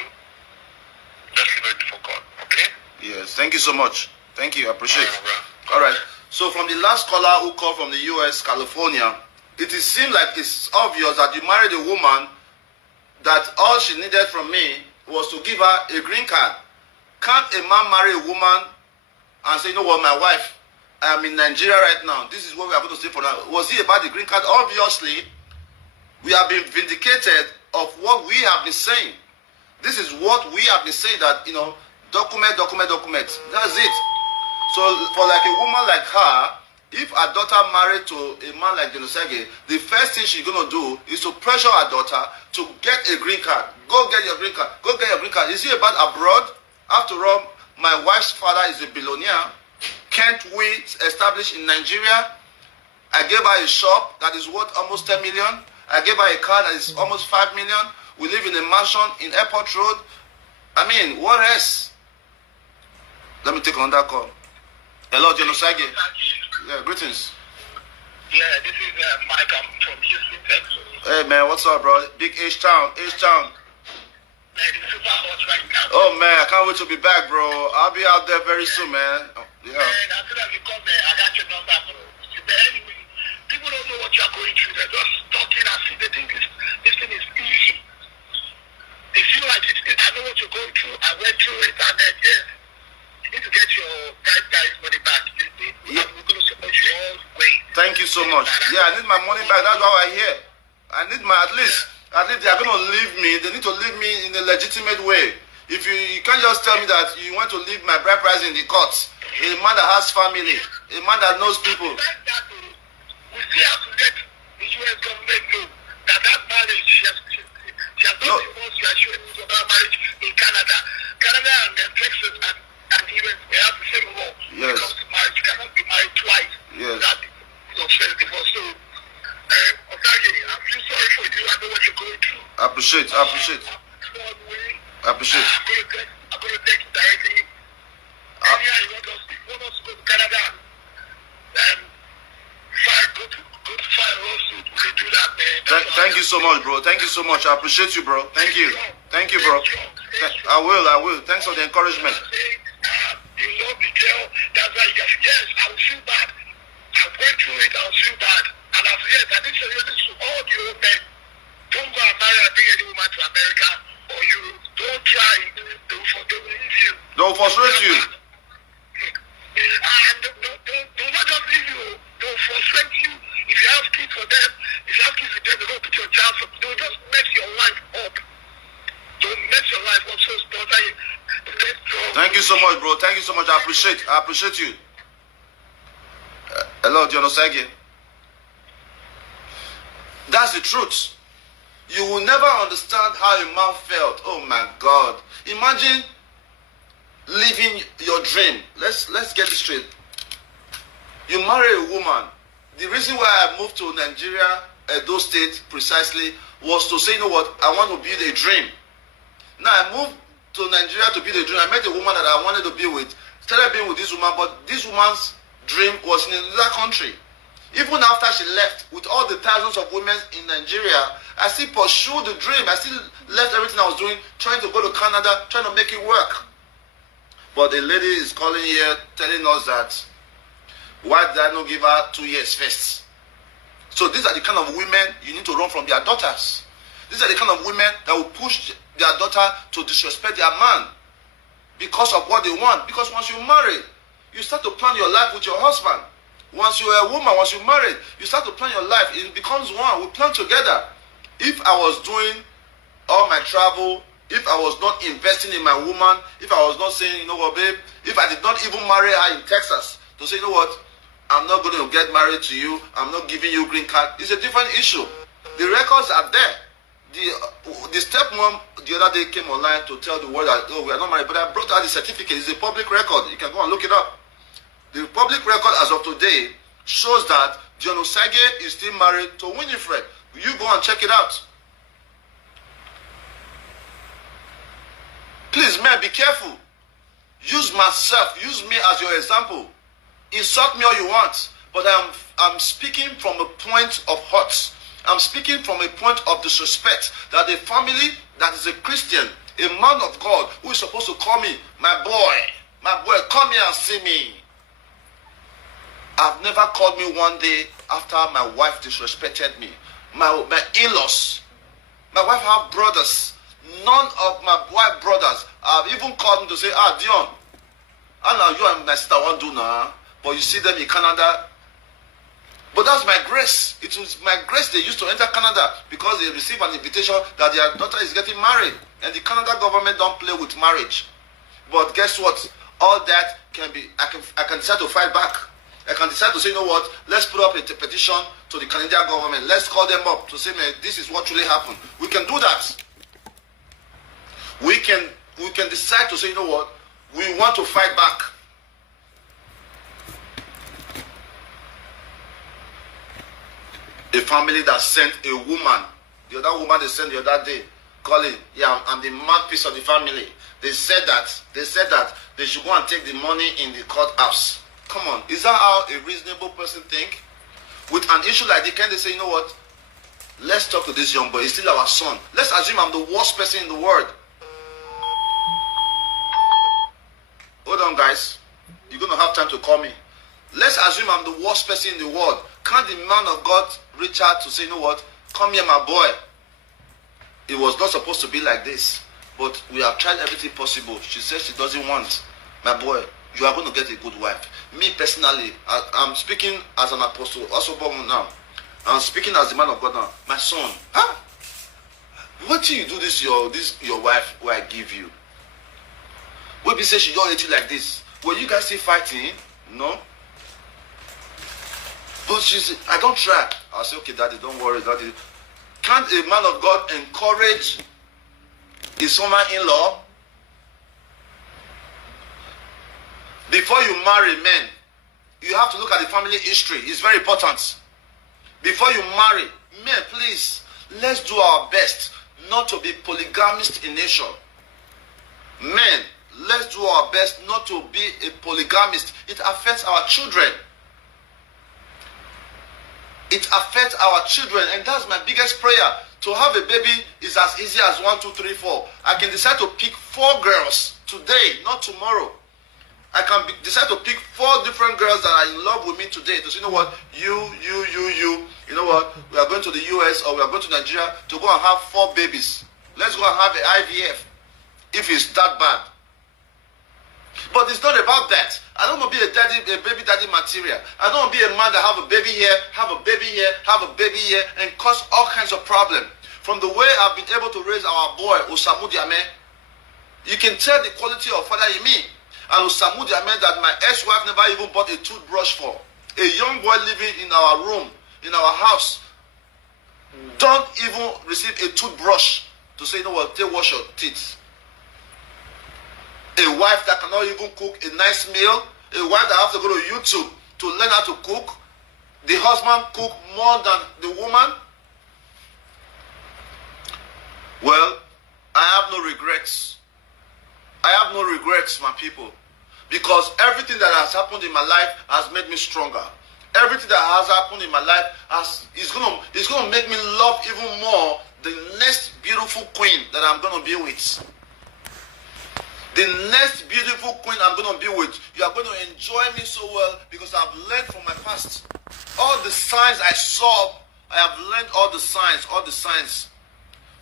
just leave everything for God. Okay? Yes. Thank you so much. Thank you. I appreciate it. Bro. All right. So from the last caller who called from the U.S., California, it seems like it's obvious that you married a woman that all she needed from me was to give her a green card. Can't a man marry a woman and say, you know what, my wife, I am in Nigeria right now. This is what we are going to say for now. Was it about the green card? Obviously, we have been vindicated of what we have been saying. This is what we have been saying, that, you know, document. That's it. So for like a woman like her, if her daughter married to a man like Osagie, the first thing she's going to do is to pressure her daughter to get a green card. Go get your green card. Go get your green card. Is it about abroad? After all, my wife's father is a billionaire. Can't we establish in Nigeria? I gave her a shop that is worth almost 10 million. I gave her a car that is almost 5 million. We live in a mansion in Airport Road. I mean, what else? Let me take another call. Hello, Osagie. Yeah, greetings. Yeah, this is Mike. I'm from Houston, Texas. Hey man, what's up, bro? Big H-Town. Man, it's super hot right now. Oh man, I can't wait to be back, bro. I'll be out there very soon, man. Yeah. Man, as soon as you come there, I got your number, bro. Anyway, people don't know what you're going through. They're just talking as if they think this thing is easy. They feel like I know what you're going through. I went through it, and then yes, you need to get your guy's money back. Yeah. We're going to support you all the way. Thank you so much. Yeah, I need my money back. That's why I'm here. I need my, at least they are going to leave me. They need to leave me in a legitimate way. If you can't just tell me that you want to leave my bride price in the courts. A man that has family, a man that knows people. Like that, we still have to let the U.S. government know that marriage, she has not divorced you, and she went to that marriage in Canada. Canada and then Texas and US, they have the same law. When it comes to marriage, you cannot be married twice. Yes. That is offense divorce. So, Osagie, I feel sorry for you. I know what you're going through. I appreciate. I'm going to text directly. Yeah, you want us to go to Canada and go to file a lawsuit. We can do that, man. Thank you so much, bro. Thank you so much. I appreciate you, bro. Thank you. Thank you, bro. I will. Thanks for the encouragement. You love the girl. That's why you guys, yes, I will feel bad. I went through it, I will feel bad. And I didn't say this to all the old men. Don't go and marry and bring any woman to America, or you don't try. They will leave you. They'll frustrate you. And they'll not just leave you, they'll frustrate you. If you have kids for them, if you have kids with them, they're going to put your child up. They'll just mess your life up. Don't mess your life up. So thank you so much, bro. Thank you so much. I appreciate you. Hello, Dion Osagie. That's the truth. You will never understand how a man felt. Oh my God. Imagine living your dream. Let's get it straight. You marry a woman. The reason why I moved to Nigeria, Edo State precisely, was to say, you know what, I want to build a dream. Now I moved to Nigeria to build a dream. I met a woman that I wanted to be with. Started being with this woman, but this woman's dream was in another country. Even after she left, with all the thousands of women in Nigeria, I still pursued the dream. I still left everything I was doing, trying to go to Canada, trying to make it work. But the lady is calling here, telling us that, why did I not give her 2 years first? So these are the kind of women you need to run from their daughters. These are the kind of women that will push their daughter to disrespect their man because of what they want. Because once you marry, you start to plan your life with your husband. Once you're a woman, once you're married, you start to plan your life. It becomes one. We plan together. If I was doing all my travel, if I was not investing in my woman, if I was not saying, you know what, babe, if I did not even marry her in Texas, to say, you know what, I'm not going to get married to you, I'm not giving you a green card, it's a different issue. The records are there. The stepmom the other day came online to tell the world that, oh, we are not married, but I brought out the certificate. It's a public record. You can go and look it up. The public record as of today shows that Dion Osagie is still married to Winifred. You go and check it out. Please, man, be careful. Use myself, use me as your example. Insult me all you want. But I'm speaking from a point of hurt. I'm speaking from a point of disrespect. That a family that is a Christian, a man of God, who is supposed to call me, my boy, come here and see me. Have never called me one day after my wife disrespected me. My in-laws. My wife have brothers. None of my wife brothers have even called me to say, Dion, I know you and my sister won't do now. But you see them in Canada. But that's my grace. It was my grace they used to enter Canada because they received an invitation that their daughter is getting married. And the Canada government don't play with marriage. But guess what? All that can be, I can decide to fight back. I can decide to say, you know what, let's put up a petition to the Canadian government. Let's call them up to say, man, this is what really happened. We can do that. We can decide to say, you know what, we want to fight back. A family that sent a woman, the other woman they sent the other day, calling, yeah, I'm the mouthpiece of the family. They said that they should go and take the money in the courthouse. Come on, is that how a reasonable person think? With an issue like this, can they say, you know what? Let's talk to this young boy. He's still our son. Let's assume I'm the worst person in the world. Hold on, guys. You're going to have time to call me. Let's assume I'm the worst person in the world. Can't the man of God reach out to say, you know what? Come here, my boy. It was not supposed to be like this. But we have tried everything possible. She says she doesn't want. My boy, you are going to get a good wife. Me personally, I'm speaking as an apostle, also born now. I'm speaking as the man of God now. My son, huh? What do you do this your wife who I give you? When be say she don't hate you like this, were you guys still fighting? No. But she said, I don't try. I'll say, okay, daddy, don't worry, daddy. Can't a man of God encourage his son-in-law? Before you marry men, you have to look at the family history. It's very important. Before you marry, men, please, let's do our best not to be polygamist in nature. Men, let's do our best not to be a polygamist. It affects our children. It affects our children, and that's my biggest prayer. To have a baby is as easy as 1, 2, 3, 4. I can decide to pick 4 girls today, not tomorrow. I can decide to pick 4 different girls that are in love with me today. To say, you know what, you know what, we are going to the US or we are going to Nigeria to go and have 4 babies. Let's go and have an IVF if it's that bad. But it's not about that. I don't want to be a baby daddy material. I don't want to be a man that have a baby here, have a baby here, have a baby here, and cause all kinds of problems. From the way I've been able to raise our boy, Osagie, you can tell the quality of father in me. And Osagie, that my ex-wife never even bought a toothbrush for. A young boy living in our room, in our house, don't even receive a toothbrush to say, you know what, take wash your teeth. A wife that cannot even cook a nice meal. A wife that has to go to YouTube to learn how to cook. The husband cook more than the woman. Well, I have no regrets. I have no regrets, my people. Because everything that has happened in my life has made me stronger. Everything that has happened in my life is gonna make me love even more the next beautiful queen that I'm gonna be with. The next beautiful queen I'm going to be with, you are going to enjoy me so well because I've learned from my past. All the signs I saw, I have learned all the signs.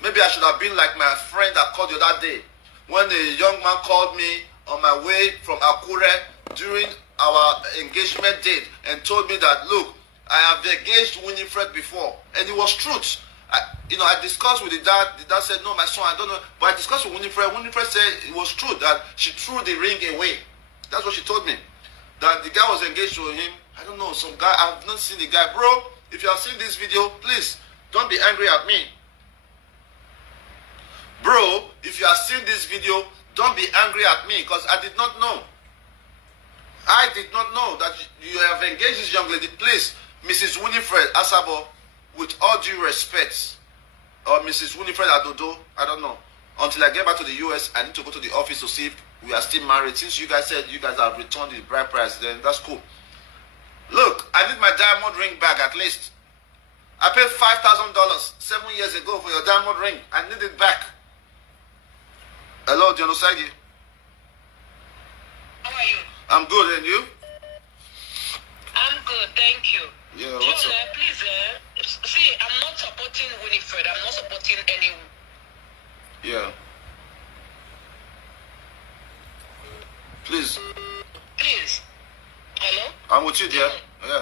Maybe I should have been like my friend that called you that day. When a young man called me on my way from Akure during our engagement date and told me that, look, I have engaged Winifred before. And it was truth. I discussed with the dad. The dad said, no, my son, I don't know. But I discussed with Winifred. Winifred said it was true that she threw the ring away. That's what she told me. That the guy was engaged to him. I don't know, some guy. I've not seen the guy. Bro, if you have seen this video, please, don't be angry at me. Bro, if you have seen this video, don't be angry at me because I did not know. I did not know that you have engaged this young lady. Please, Mrs. Winifred Asabo, with all due respect, or Mrs. Winifred Adodo, I don't know. Until I get back to the US, I need to go to the office to see if we are still married. Since you guys said you guys have returned the bride price, then that's cool. Look, I need my diamond ring back at least. I paid $5,000 7 years ago for your diamond ring. I need it back. Hello, Dion Osagie. How are you? I'm good, and you? I'm good, thank you. Yeah, what's John, up? please, see, I'm not supporting Winifred. I'm not supporting any. Yeah. Please. Please. Hello? I'm with you, dear. Yeah.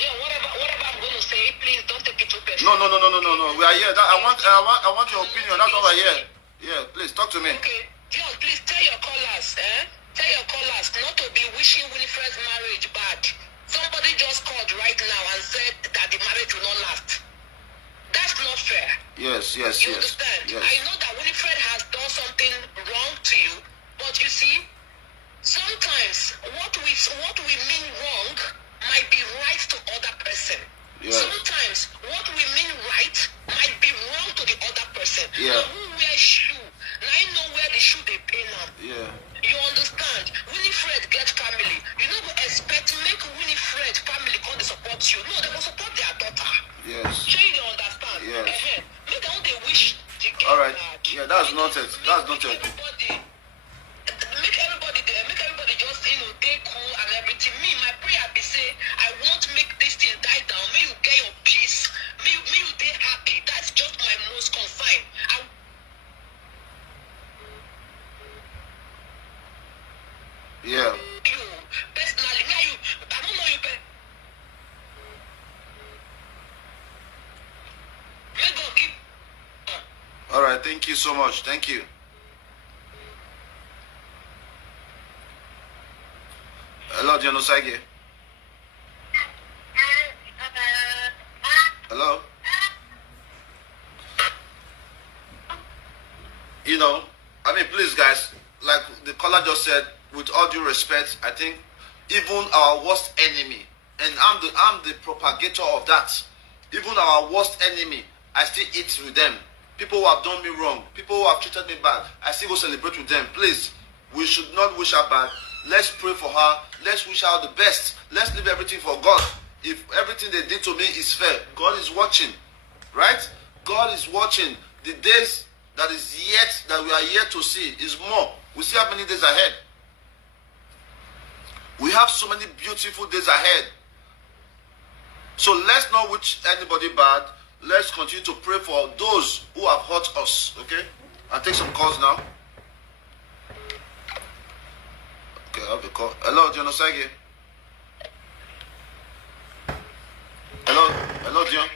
Yeah, whatever I'm going to say, please don't take it too personal. No. We are here. I want your opinion. That's why we're here. Yeah, please talk to me. Okay, John, please tell your callers, Tell your callers not to be wishing Winifred's marriage bad. Somebody just called right now and said that the marriage will not last. That's not fair. Yes. You understand? Yes. I know that Winifred has done something wrong to you, but you see, sometimes what we mean wrong might be right to other person. Yes. Sometimes what we mean right might be wrong to the other person. Yeah. Now who wears shoe? Now I know where the shoe they pay now. Yeah. You understand? Winifred get family. You know go expect make Winifred family come to support you. No, they will support their daughter. Yes. Sure you understand? Yes. Make them they wish the girl All right. bad. Yeah, that's nonsense. That's nonsense. Make everybody there. Make everybody just they cool and everything. Me, my prayer be say I won't make this thing die down. May you get your peace. May you be happy. That's just my most concern. Yeah. You personally, me you. I don't know you. May God give. All right. Thank you so much. Thank you. Hello, Dion Osagie. Hello. You know, I mean, please, guys, like the caller just said, with all due respect, I think even our worst enemy, and I'm the propagator of that. Even our worst enemy, I still eat with them. People who have done me wrong, people who have treated me bad, I still go celebrate with them. Please, we should not wish her bad. Let's pray for her. Let's wish her the best. Let's leave everything for God. If everything they did to me is fair, God is watching, right? God is watching. The days that we are yet to see is more. We see how many days ahead. We have so many beautiful days ahead. So let's not wish anybody bad. Let's continue to pray for those who have hurt us. Okay? I'll take some calls now. Okay, I'll have a call. Hello, Dion Osagie. Hello, Dion.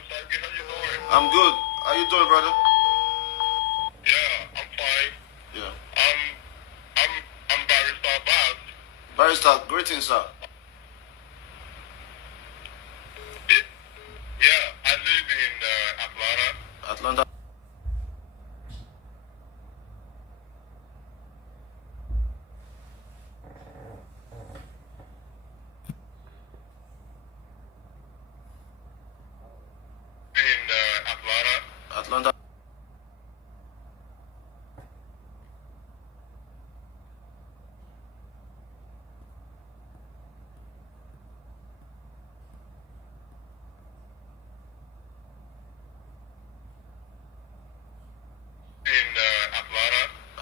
I'm good. How you doing, brother? Yeah, I'm fine. Yeah. I'm Barrister Baz. Barrister, greetings, sir. Yeah, I live in Atlanta. Atlanta. Atlanta.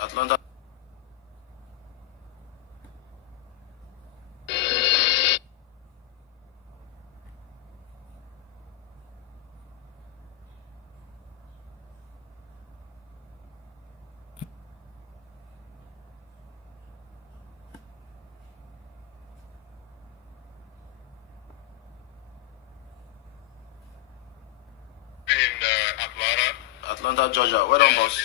Atlanta. Atlanta, Georgia. Well done, boss.